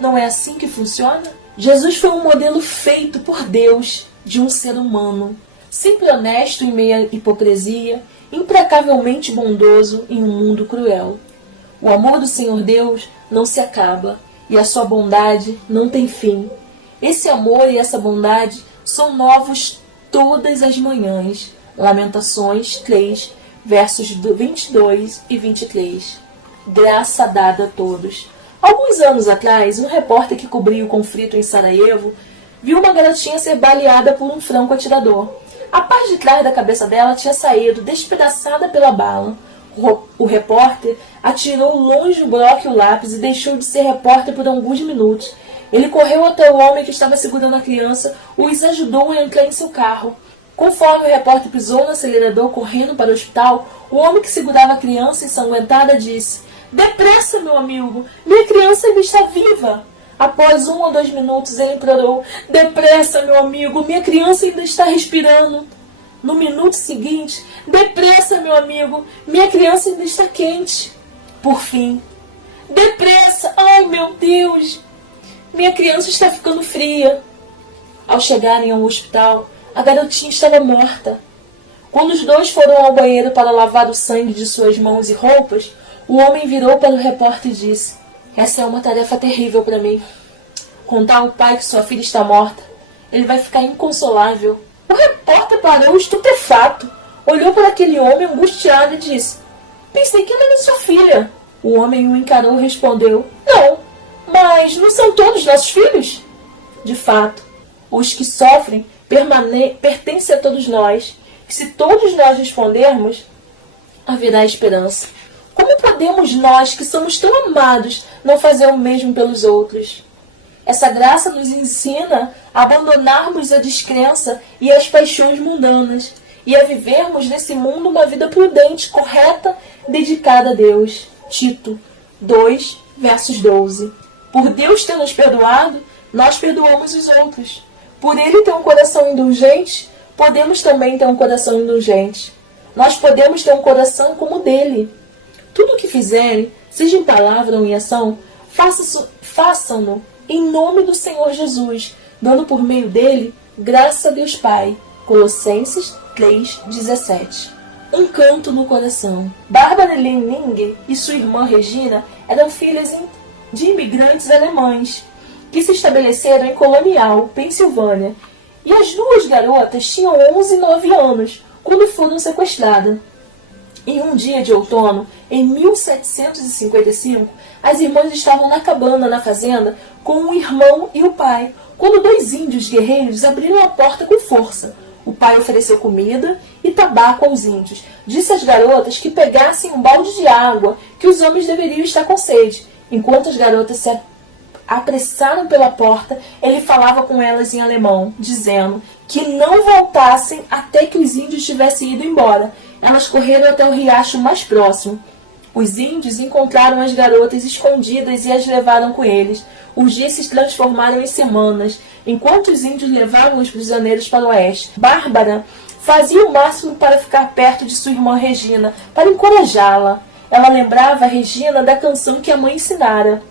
Não é assim que funciona? Jesus foi um modelo feito por Deus de um ser humano. Sempre honesto em meio à hipocrisia, implacavelmente bondoso em um mundo cruel. O amor do Senhor Deus não se acaba, e a sua bondade não tem fim. Esse amor e essa bondade são novos todas as manhãs. Lamentações 3, versos 22 e 23. Graça dada a todos. Alguns anos atrás, um repórter que cobria o conflito em Sarajevo viu uma garotinha ser baleada por um franco-atirador. A parte de trás da cabeça dela tinha saído despedaçada pela bala. O repórter atirou longe o bloco e o lápis e deixou de ser repórter por alguns minutos. Ele correu até o homem que estava segurando a criança, os ajudou a entrar em seu carro. Conforme o repórter pisou no acelerador correndo para o hospital, o homem que segurava a criança ensanguentada disse: "Depressa, meu amigo! Minha criança ainda está viva!" Após 1 ou 2 minutos, ele implorou: "Depressa, meu amigo! Minha criança ainda está respirando!" No minuto seguinte: "Depressa, meu amigo! Minha criança ainda está quente!" Por fim: "Depressa! Ai, meu Deus! Minha criança está ficando fria!" Ao chegarem ao hospital, a garotinha estava morta. Quando os dois foram ao banheiro para lavar o sangue de suas mãos e roupas, o homem virou para o repórter e disse: "Essa é uma tarefa terrível para mim. Contar ao pai que sua filha está morta. Ele vai ficar inconsolável." O repórter parou estupefato, olhou para aquele homem angustiado e disse: "Pensei que ela era sua filha." O homem o encarou e respondeu: "Não, mas não são todos nossos filhos?" De fato, os que sofrem pertencem a todos nós, e se todos nós respondermos, haverá esperança. Como podemos nós, que somos tão amados, não fazer o mesmo pelos outros? Essa graça nos ensina a abandonarmos a descrença e as paixões mundanas, e a vivermos nesse mundo uma vida prudente, correta, dedicada a Deus. Tito 2, versos 12. Por Deus ter nos perdoado, nós perdoamos os outros. Por Ele ter um coração indulgente, podemos também ter um coração indulgente. Nós podemos ter um coração como o dele. Tudo o que fizerem, seja em palavra ou em ação, façam-no em nome do Senhor Jesus, dando por meio dele graça a Deus Pai. Colossenses 3,17. Um canto no coração. Bárbara Lening e sua irmã Regina eram filhas de imigrantes alemães que se estabeleceram em Colonial, Pensilvânia, e as duas garotas tinham 11 e 9 anos quando foram sequestradas. Em um dia de outono, em 1755, as irmãs estavam na cabana na fazenda com o irmão e o pai, quando 2 índios guerreiros abriram a porta com força. O pai ofereceu comida e tabaco aos índios. Disse às garotas que pegassem um balde de água, que os homens deveriam estar com sede. Enquanto as garotas se apressaram pela porta, ele falava com elas em alemão, dizendo que não voltassem até que os índios tivessem ido embora. Elas correram até o riacho mais próximo. Os índios encontraram as garotas escondidas e as levaram com eles. Os dias se transformaram em semanas, enquanto os índios levavam os prisioneiros para o oeste. Bárbara fazia o máximo para ficar perto de sua irmã Regina, para encorajá-la. Ela lembrava a Regina da canção que a mãe ensinara.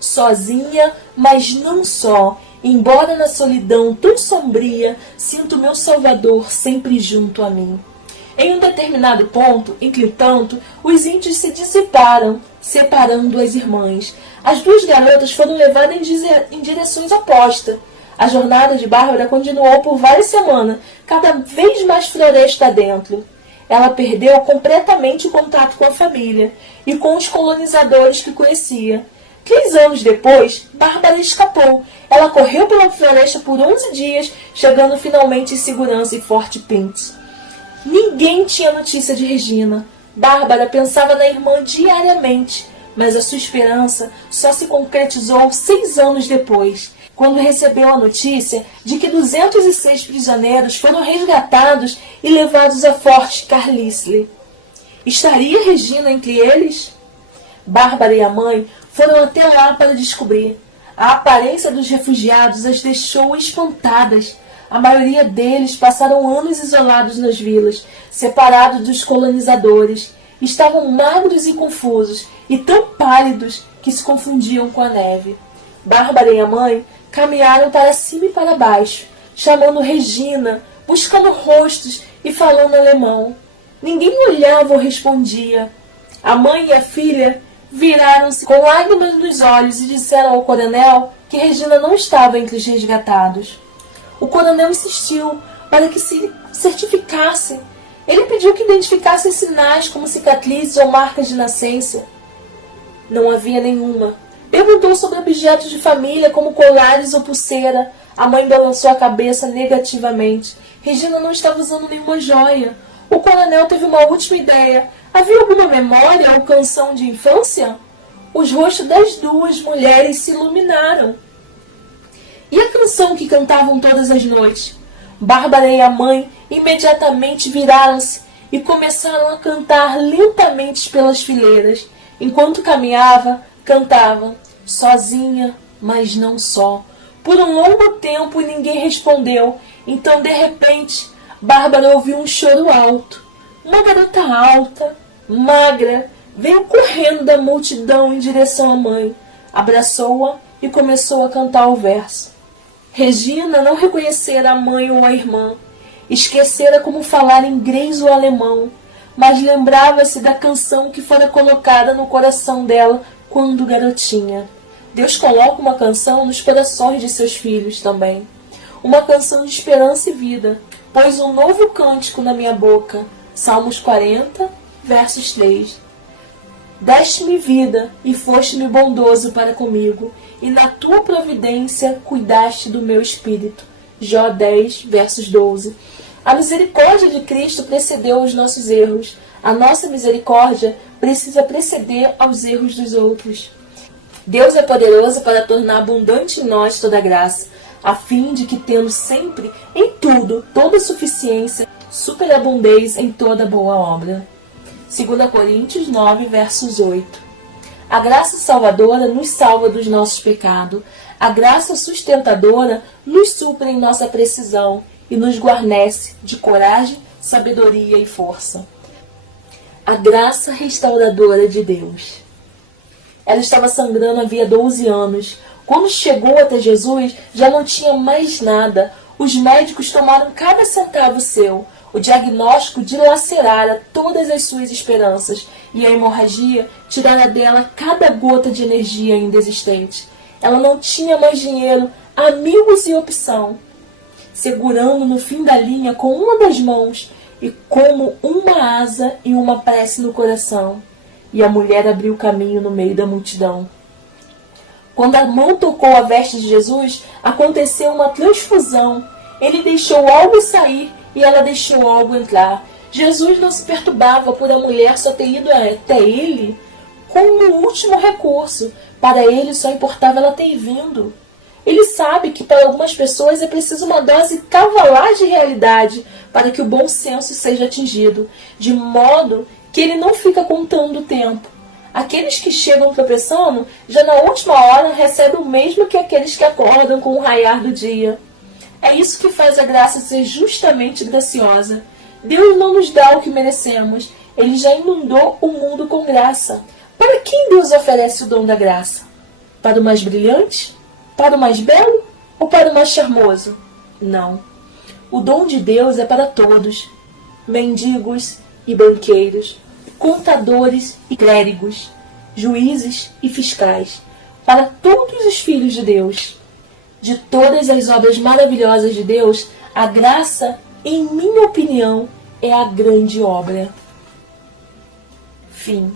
Sozinha, mas não só, embora na solidão tão sombria, sinto meu Salvador sempre junto a mim. Em um determinado ponto, entretanto, os índios se dissiparam, separando as irmãs. As 2 garotas foram levadas em direções opostas. A jornada de Bárbara continuou por várias semanas, cada vez mais floresta dentro. Ela perdeu completamente o contato com a família e com os colonizadores que conhecia. 3 anos depois, Bárbara escapou. Ela correu pela floresta por 11 dias, chegando finalmente em segurança em Fort Pinto. Ninguém tinha notícia de Regina. Bárbara pensava na irmã diariamente, mas a sua esperança só se concretizou 6 anos depois, quando recebeu a notícia de que 206 prisioneiros foram resgatados e levados a Fort Carlisle. Estaria Regina entre eles? Bárbara e a mãe foram até lá para descobrir. A aparência dos refugiados as deixou espantadas. A maioria deles passaram anos isolados nas vilas, separados dos colonizadores. Estavam magros e confusos, e tão pálidos que se confundiam com a neve. Bárbara e a mãe caminharam para cima e para baixo, chamando Regina, buscando rostos e falando alemão. Ninguém olhava ou respondia. A mãe e a filha viraram-se com lágrimas nos olhos e disseram ao coronel que Regina não estava entre os resgatados. O coronel insistiu para que se certificasse. Ele pediu que identificassem sinais como cicatrizes ou marcas de nascença. Não havia nenhuma. Perguntou sobre objetos de família como colares ou pulseira. A mãe balançou a cabeça negativamente. Regina não estava usando nenhuma joia. O coronel teve uma última ideia. Havia alguma memória ou canção de infância? Os rostos das duas mulheres se iluminaram. E a canção que cantavam todas as noites? Bárbara e a mãe imediatamente viraram-se e começaram a cantar lentamente pelas fileiras. Enquanto caminhava, cantava, sozinha, mas não só. Por um longo tempo ninguém respondeu. Então, de repente, Bárbara ouviu um choro alto. Uma garota alta, magra, veio correndo da multidão em direção à mãe. Abraçou-a e começou a cantar o verso. Regina não reconhecera a mãe ou a irmã. Esquecera como falar inglês ou alemão, mas lembrava-se da canção que fora colocada no coração dela quando garotinha. Deus coloca uma canção nos corações de seus filhos também. Uma canção de esperança e vida. Pôs um novo cântico na minha boca. Salmos 40, versos 3. Deste-me vida e foste-me bondoso para comigo, e na tua providência cuidaste do meu espírito. Jó 10, versos 12. A misericórdia de Cristo precedeu os nossos erros. A nossa misericórdia precisa preceder aos erros dos outros. Deus é poderoso para tornar abundante em nós toda graça, a fim de que, tendo sempre, em tudo, toda suficiência, superabundez em toda boa obra. 2 Coríntios 9, versos 8. A graça salvadora nos salva dos nossos pecados. A graça sustentadora nos supre em nossa precisão e nos guarnece de coragem, sabedoria e força. A graça restauradora de Deus. Ela estava sangrando havia 12 anos. Quando chegou até Jesus, já não tinha mais nada. Os médicos tomaram cada centavo seu. O diagnóstico dilacerara todas as suas esperanças e a hemorragia tirara dela cada gota de energia ainda existente. Ela não tinha mais dinheiro, amigos e opção. Segurando no fim da linha com uma das mãos e como uma asa e uma prece no coração. E a mulher abriu caminho no meio da multidão. Quando a mão tocou a veste de Jesus, aconteceu uma transfusão. Ele deixou algo sair e ela deixou algo entrar. Jesus não se perturbava por a mulher só ter ido até ele como um último recurso. Para ele só importava ela ter vindo. Ele sabe que para algumas pessoas é preciso uma dose cavalar de realidade para que o bom senso seja atingido, de modo que ele não fica contando o tempo. Aqueles que chegam tropeçando, já na última hora recebem o mesmo que aqueles que acordam com o raiar do dia. É isso que faz a graça ser justamente graciosa. Deus não nos dá o que merecemos. Ele já inundou o mundo com graça. Para quem Deus oferece o dom da graça? Para o mais brilhante? Para o mais belo? Ou para o mais charmoso? Não. O dom de Deus é para todos. Mendigos e banqueiros, contadores e clérigos, juízes e fiscais, para todos os filhos de Deus. De todas as obras maravilhosas de Deus, a graça, em minha opinião, é a grande obra. Fim.